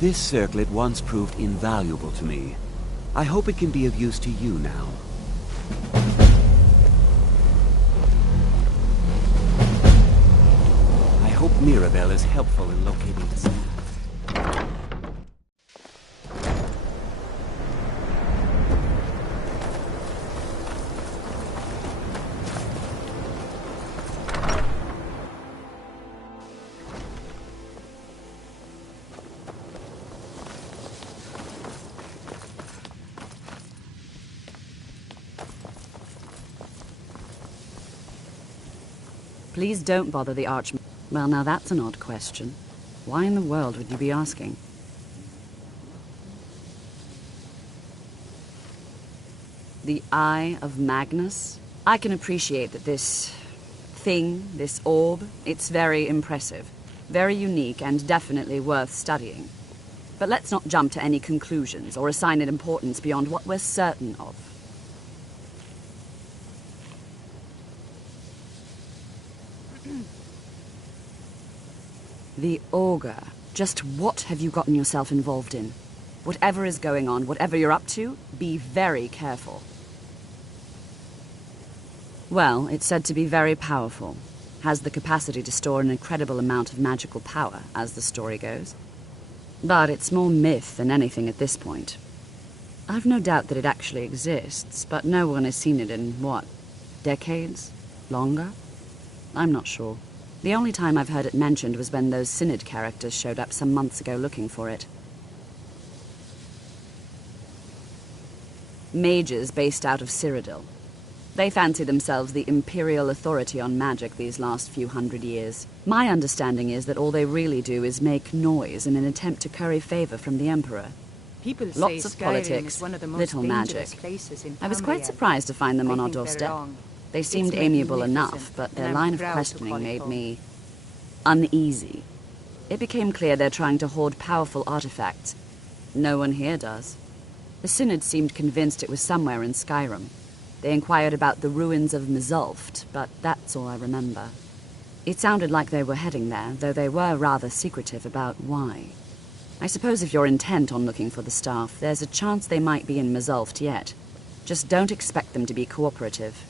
This circlet once proved invaluable to me. I hope it can be of use to you now. Mirabelle is helpful in locating the staff. Please don't bother the Arch... Well, now that's an odd question. Why in the world would you be asking? The Eye of Magnus? I can appreciate that this thing, this orb, it's very impressive, very unique, and definitely worth studying. But let's not jump to any conclusions or assign it importance beyond what we're certain of. The Augur. Just what have you gotten yourself involved in? Whatever is going on, whatever you're up to, be very careful. Well, it's said to be very powerful. Has the capacity to store an incredible amount of magical power, as the story goes. But it's more myth than anything at this point. I've no doubt that it actually exists, but no one has seen it in, what, decades? Longer? I'm not sure. The only time I've heard it mentioned was when those Synod characters showed up some months ago looking for it. Mages based out of Cyrodiil. They fancy themselves the imperial authority on magic these last few hundred years. My understanding is that all they really do is make noise in an attempt to curry favor from the Emperor. People say Lots of Skyrim politics, is one of the most little dangerous magic. places in I was quite Tamriel. surprised to find them on I our think they're doorstep. wrong. They seemed It's amiable magnificent, enough, but and their I'm line of proud to questioning call it made home. me uneasy. It became clear they're trying to hoard powerful artifacts. No one here does. The Synod seemed convinced it was somewhere in Skyrim. They inquired about the ruins of Mizulft, but that's all I remember. It sounded like they were heading there, though they were rather secretive about why. I suppose if you're intent on looking for the staff, there's a chance they might be in Mizulft yet. Just don't expect them to be cooperative.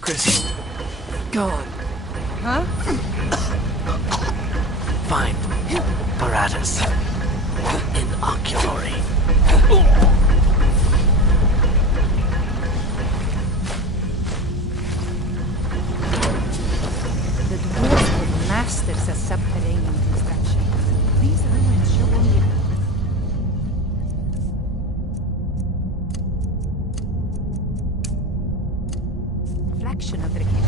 Chris. Gone. Huh? Fine. Paratus. Inoculary. The dwarves were masters at subterranean construction. These ruins show only... skjønner dere ikke.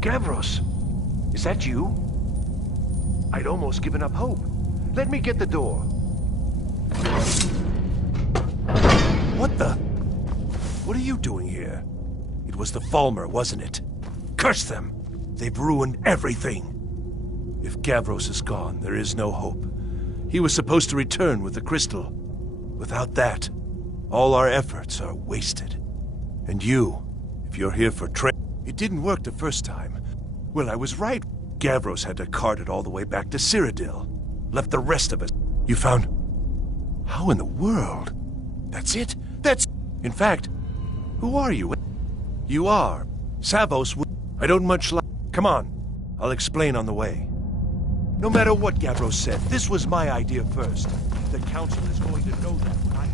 Gavros, is that you? I'd almost given up hope. Let me get the door. What the? What are you doing here? It was the Falmer, wasn't it? Curse them! They've ruined everything. If Gavros is gone, there is no hope. He was supposed to return with the crystal. Without that, all our efforts are wasted. And you, if you're here for it didn't work the first time. Well, I was right. Gavros had to cart it all the way back to Cyrodiil. Left the rest of us. You found... How in the world? That's it? In fact, who are you? You are Savos. I don't much like... Come on, I'll explain on the way. No matter what Gavros said, this was my idea first. The Council is going to know that when I...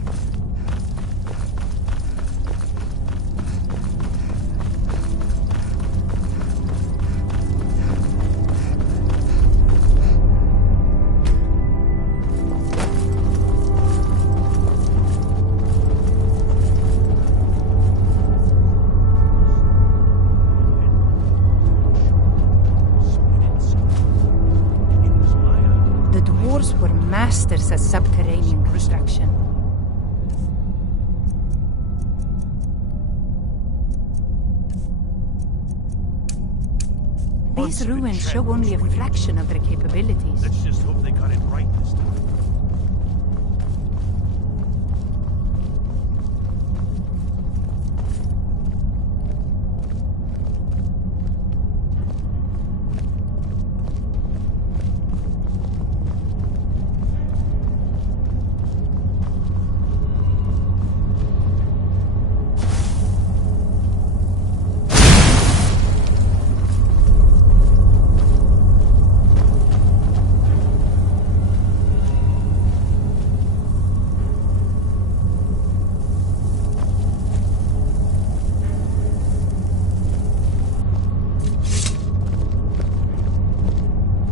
Masters of subterranean construction. These ruins show only a fraction of their capabilities. Let's just hope they got it right this time.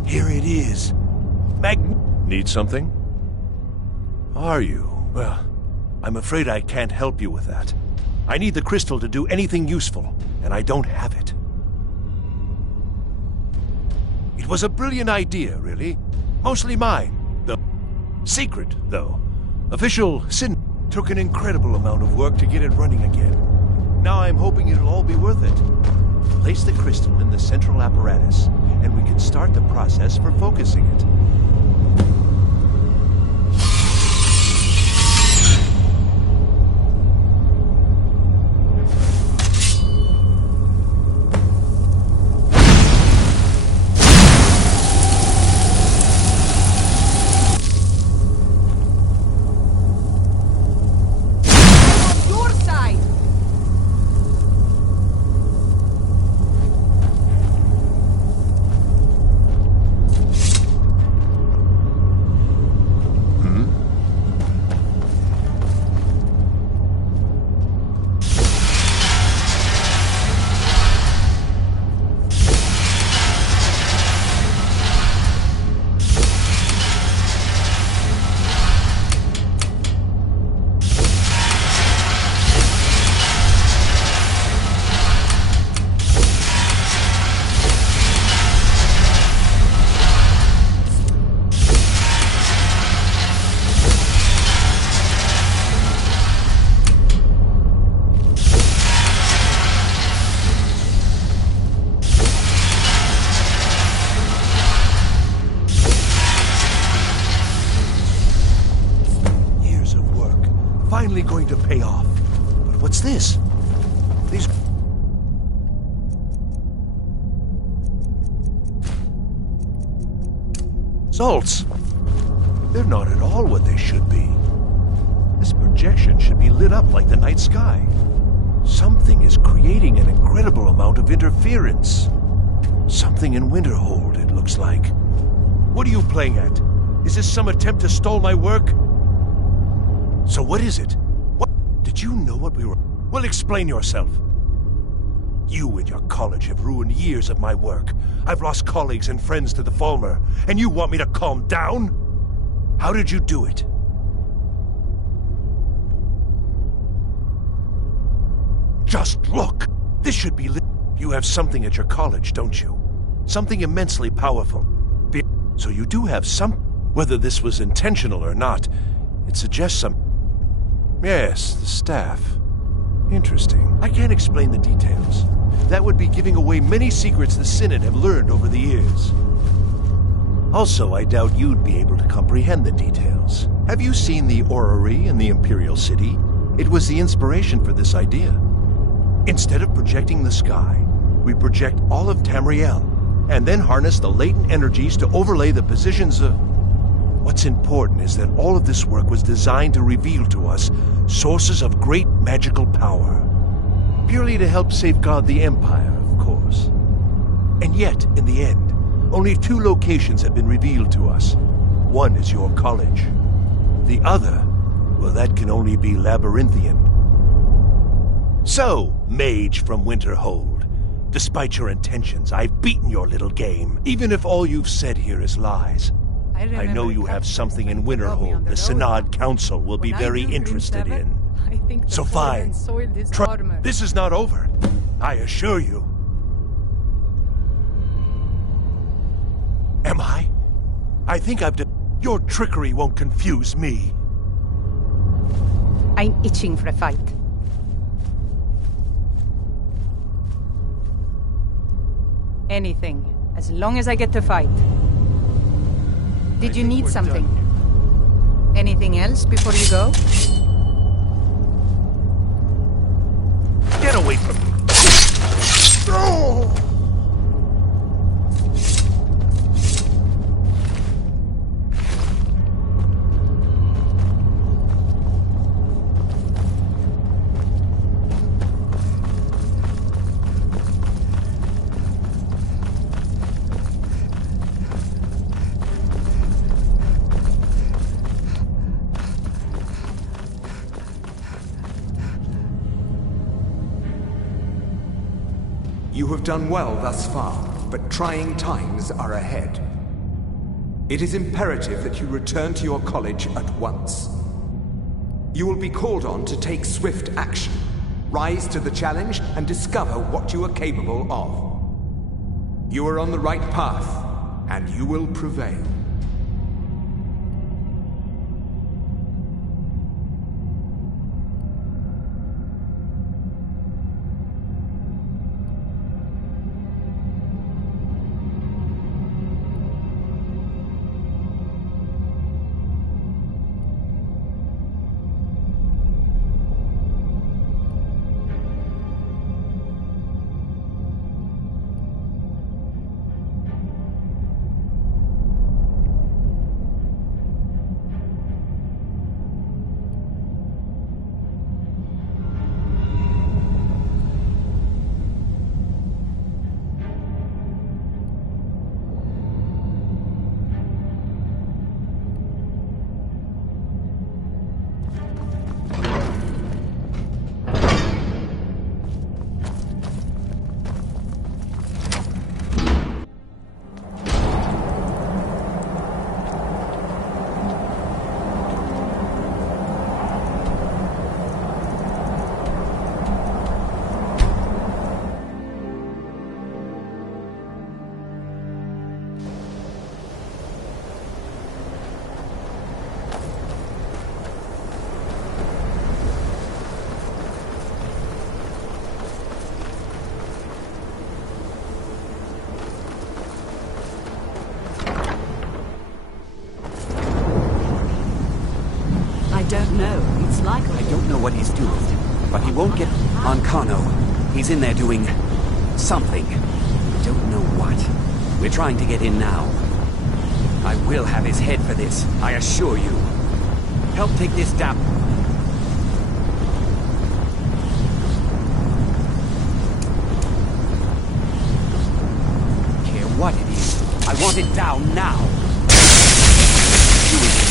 Here it is. Need something? Are you? Well, I'm afraid I can't help you with that. I need the crystal to do anything useful, and I don't have it. It was a brilliant idea, really. Mostly mine. The secret, though. Official Sin took an incredible amount of work to get it running again. Now I'm hoping it'll all be worth it. Place the crystal in the central apparatus, and we can start the process for focusing it. Finally going to pay off. But what's this? These... salts. They're not at all what they should be. This projection should be lit up like the night sky. Something is creating an incredible amount of interference. Something in Winterhold, it looks like. What are you playing at? Is this some attempt to stall my work? So what is it? What? Did you know what we were... Well, explain yourself. You and your college have ruined years of my work. I've lost colleagues and friends to the Falmer, and you want me to calm down? How did you do it? Just look! This should be lit... You have something at your college, don't you? Something immensely powerful. So you do have some... Whether this was intentional or not, it suggests some... Yes, the staff. Interesting. I can't explain the details. That would be giving away many secrets the Synod have learned over the years. Also, I doubt you'd be able to comprehend the details. Have you seen the orrery in the Imperial City? It was the inspiration for this idea. Instead of projecting the sky, we project all of Tamriel, and then harness the latent energies to overlay the positions of... What's important is that all of this work was designed to reveal to us sources of great magical power. Purely to help safeguard the Empire, of course. And yet, in the end, only 2 locations have been revealed to us. One is your college. The other, well, that can only be labyrinthian. So, mage from Winterhold, despite your intentions, I've beaten your little game, even if all you've said here is lies. I know you have something in Winterhold the Synod Council will be very interested in. So fine, this is not over, I assure you. Am I? I think I've Your trickery won't confuse me. I'm itching for a fight. Anything, as long as I get to fight. Did you need something? Anything else before you go? Get away from me! Oh! You have done well thus far, but trying times are ahead. It is imperative that you return to your college at once. You will be called on to take swift action, rise to the challenge, and discover what you are capable of. You are on the right path, and you will prevail. I don't know what he's doing, but he won't get on Kano. He's in there doing something. Don't know what. We're trying to get in now. I will have his head for this, I assure you. Help take this down. Care what it is. I want it down now. Do it.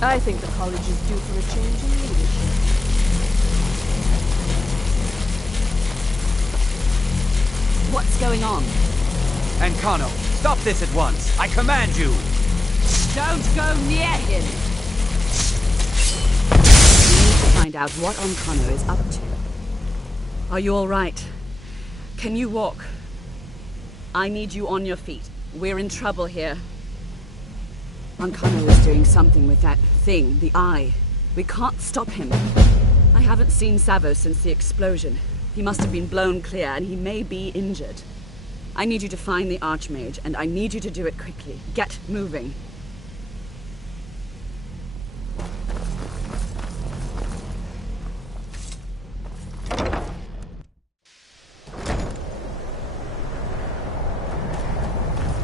I think the college is due for a change in leadership. What's going on? Ancano, stop this at once! I command you! Don't go near him! We need to find out what Ancano is up to. Are you all right? Can you walk? I need you on your feet. We're in trouble here. Ancano is doing something with that thing, the eye. We can't stop him. I haven't seen Savo since the explosion. He must have been blown clear, and he may be injured. I need you to find the Archmage, and I need you to do it quickly. Get moving.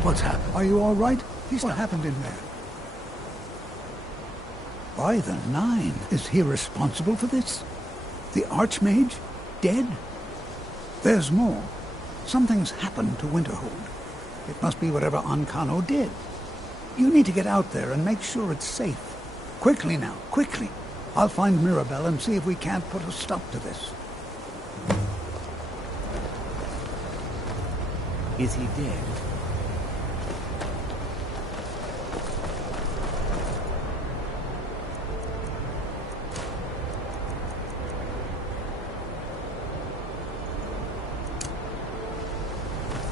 What's happened? Are you all right? What happened in there? By the Nine, is he responsible for this? The Archmage? Dead? There's more. Something's happened to Winterhold. It must be whatever Ancano did. You need to get out there and make sure it's safe. Quickly now, quickly. I'll find Mirabelle and see if we can't put a stop to this. Is he dead?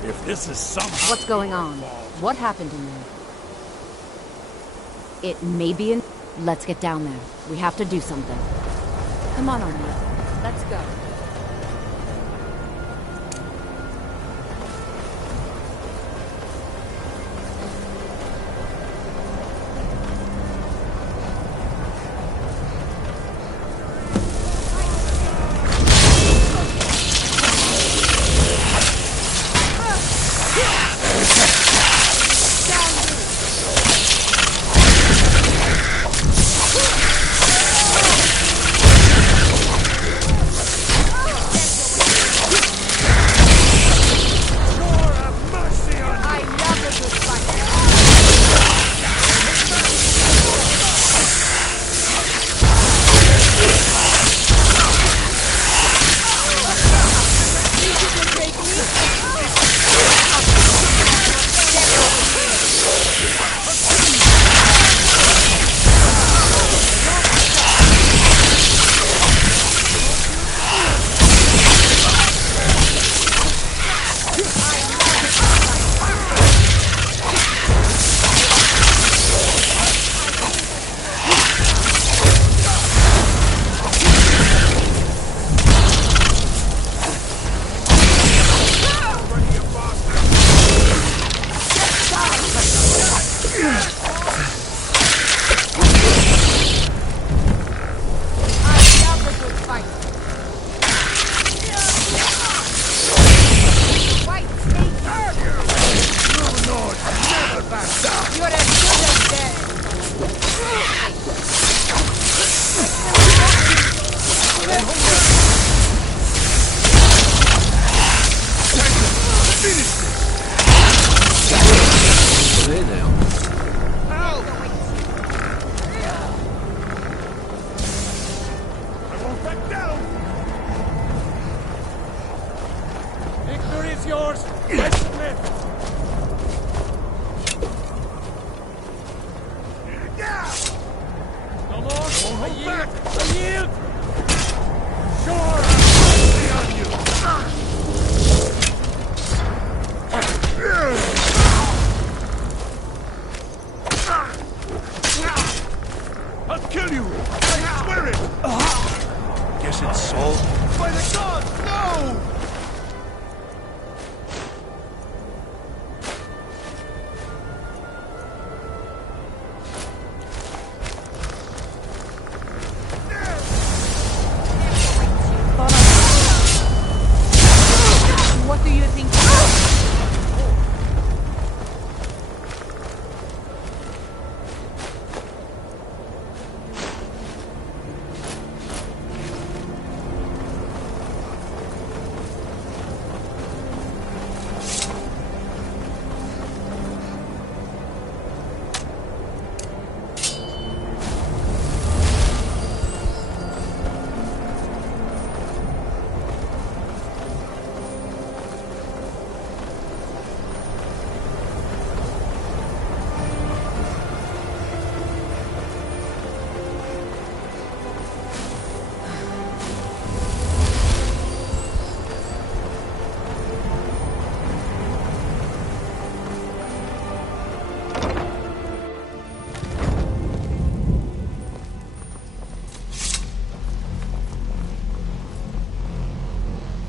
If this is somehow... What's going on? What happened in there? It may be in... Let's get down there. We have to do something. Come on, Arnie. Let's go.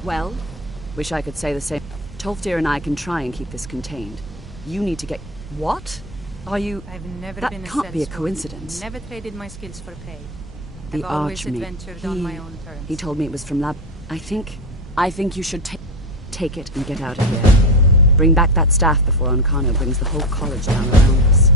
Well, wish I could say the same. Tolfdir and I can try and keep this contained. You need to get... What? Are you... I've never that been a can't be a saleswoman. coincidence. Never traded my skills for pay. The I've always Archmage. adventured on my own terms. He told me it was from Lab... I think you should take it and get out of here. Bring back that staff before Onkano brings the whole college down around us.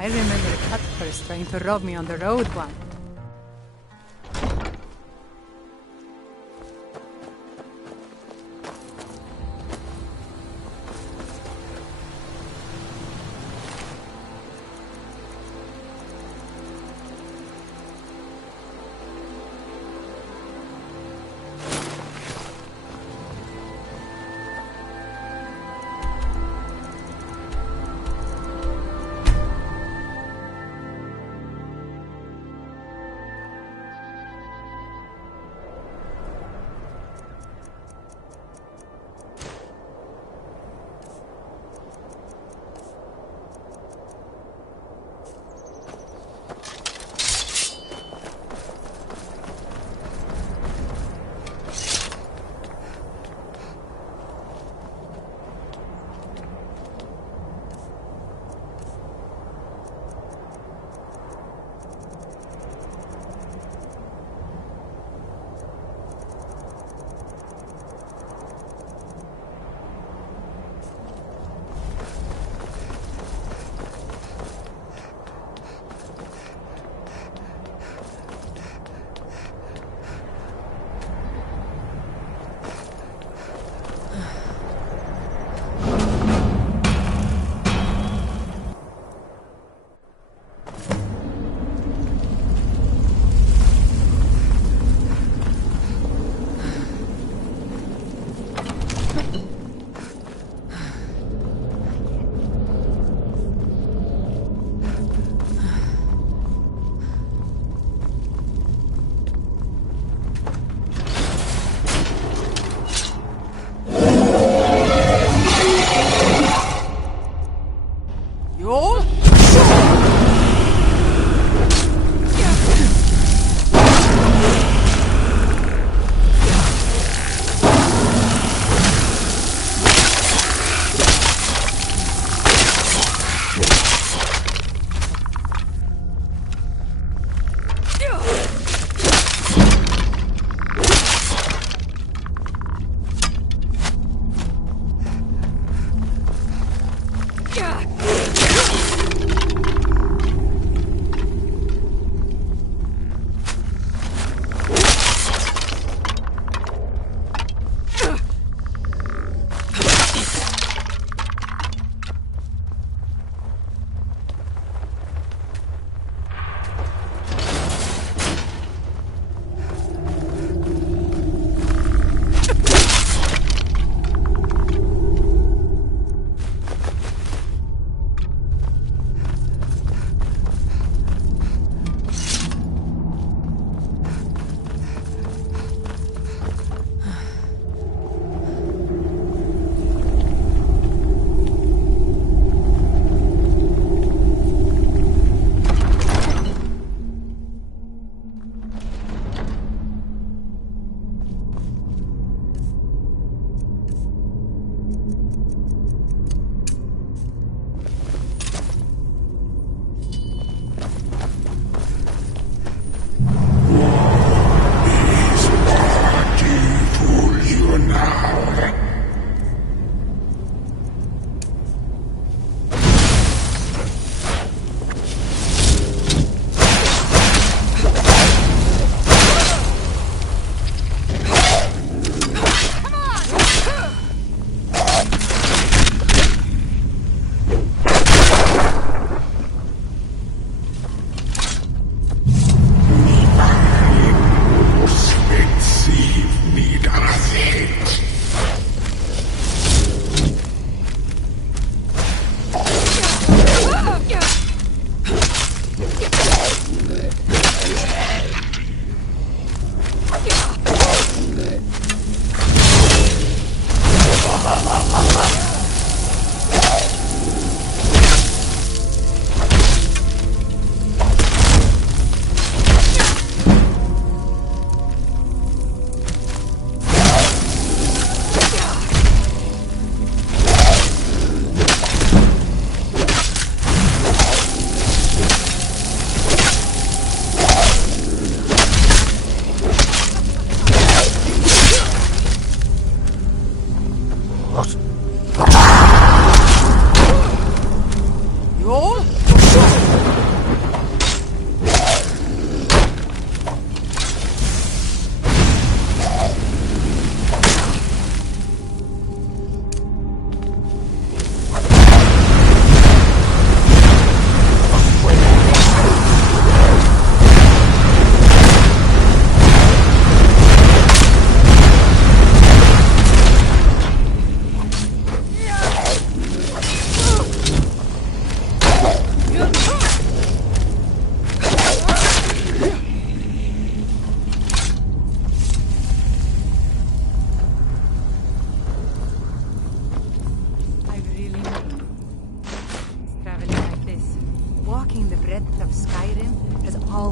I remember a cutpurse trying to rob me on the road once.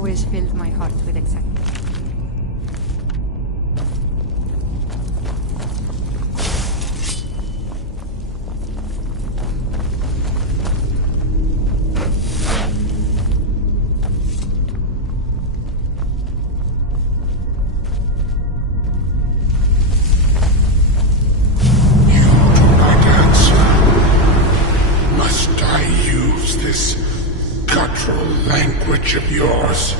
always filled my heart with excitement. Language of yours.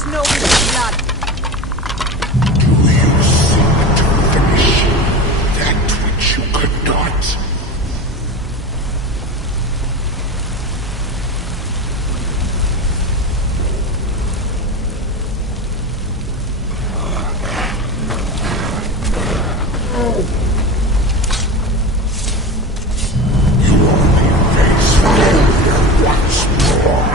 snow with blood. Do you seek to finish that which you could not? Once more.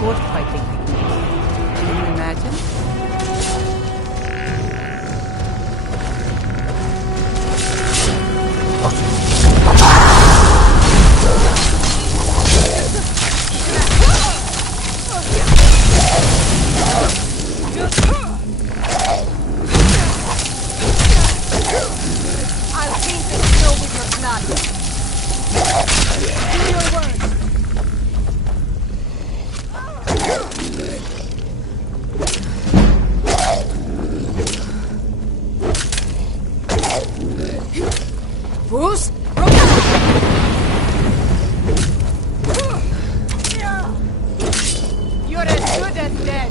sword fighting technique. Can you imagine? I'll paint the snow with your blood. Do your work. Bruce, You're as good as dead.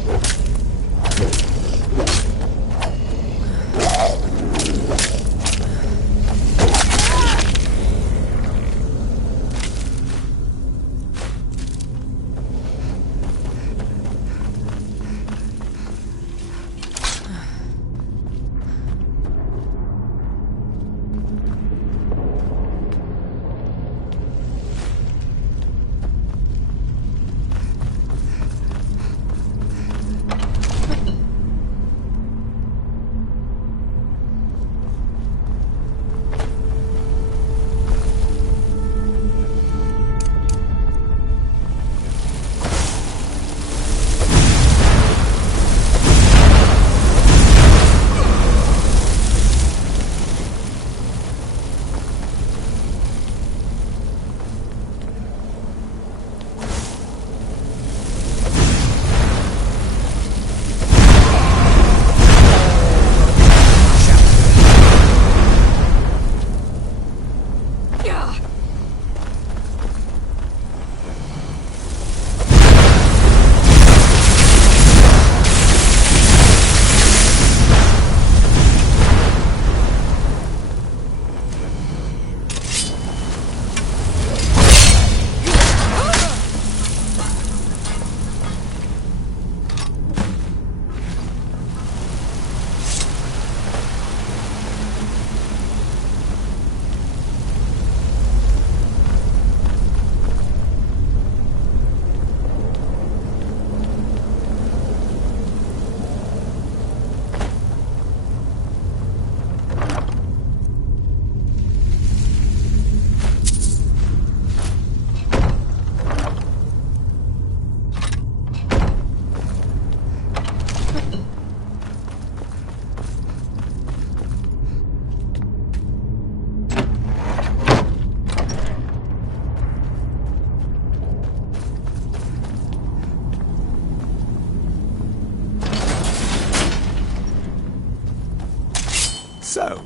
So,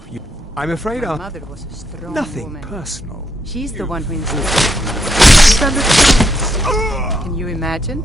I'm afraid My our... mother was a strong Nothing woman. personal. She's the one who insisted. Stand a chance. Can you imagine?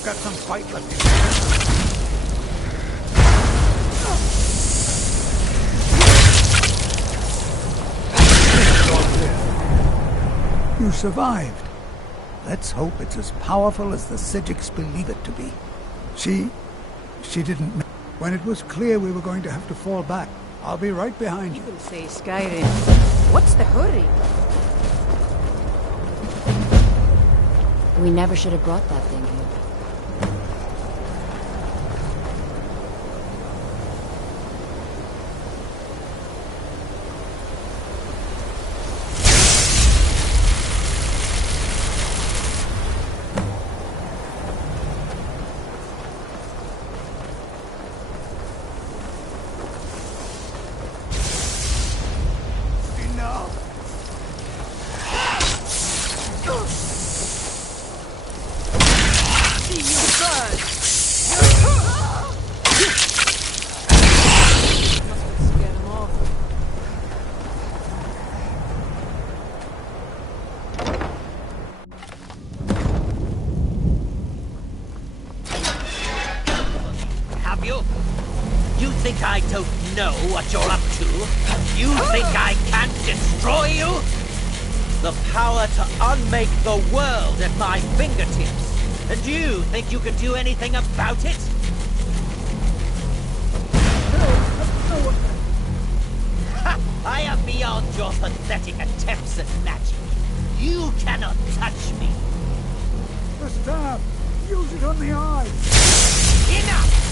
I've got some fight left in me. You survived. Let's hope it's as powerful as the Psijics believe it to be. She didn't... When it was clear we were going to have to fall back, I'll be right behind you. People say Skyrim. What's the hurry? We never should have brought that thing here. Have you? You think I don't know what you're up to? You think I can't destroy you? The power to unmake the world at my fingertips. And you think you can do anything about it? Ha! I am beyond your pathetic attempts at magic. You cannot touch me. The stab! Use it on the eye! Enough!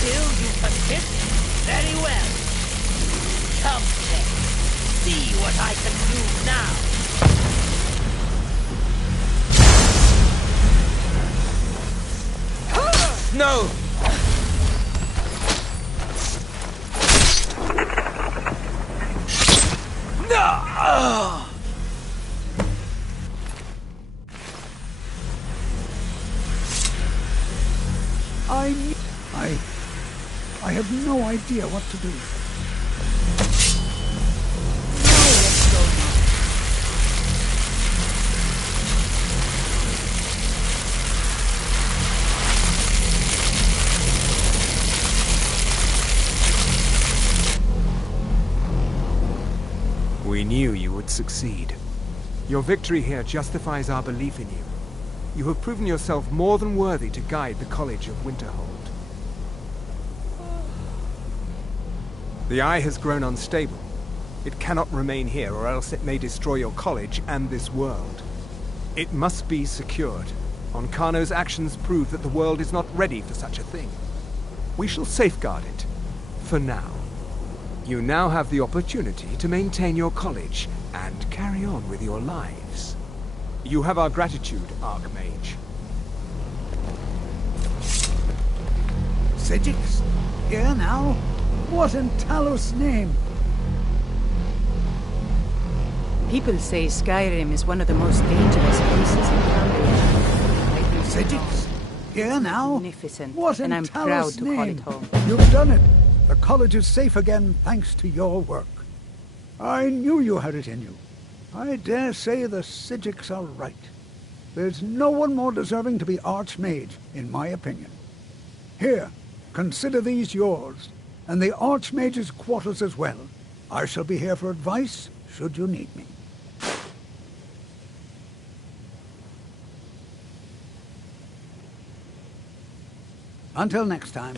Still you persist? Very well. Come then. See what I can do now. No! No! I have no idea what to do. We knew you would succeed. Your victory here justifies our belief in you. You have proven yourself more than worthy to guide the College of Winterhold. The Eye has grown unstable. It cannot remain here, or else it may destroy your college and this world. It must be secured. Onkano's actions prove that the world is not ready for such a thing. We shall safeguard it, for now. You now have the opportunity to maintain your college and carry on with your lives. You have our gratitude, Archmage. Psijics? Here now? What in Talos' name? People say Skyrim is one of the most dangerous places in Cambria. Psijics? Here now? Magnificent. What in and I'm Talos' proud to name? call it home. You've done it. The college is safe again thanks to your work. I knew you had it in you. I dare say the Psijics are right. There's no one more deserving to be Archmage, in my opinion. Here, consider these yours, and the Archmage's quarters as well. I shall be here for advice, should you need me. Until next time.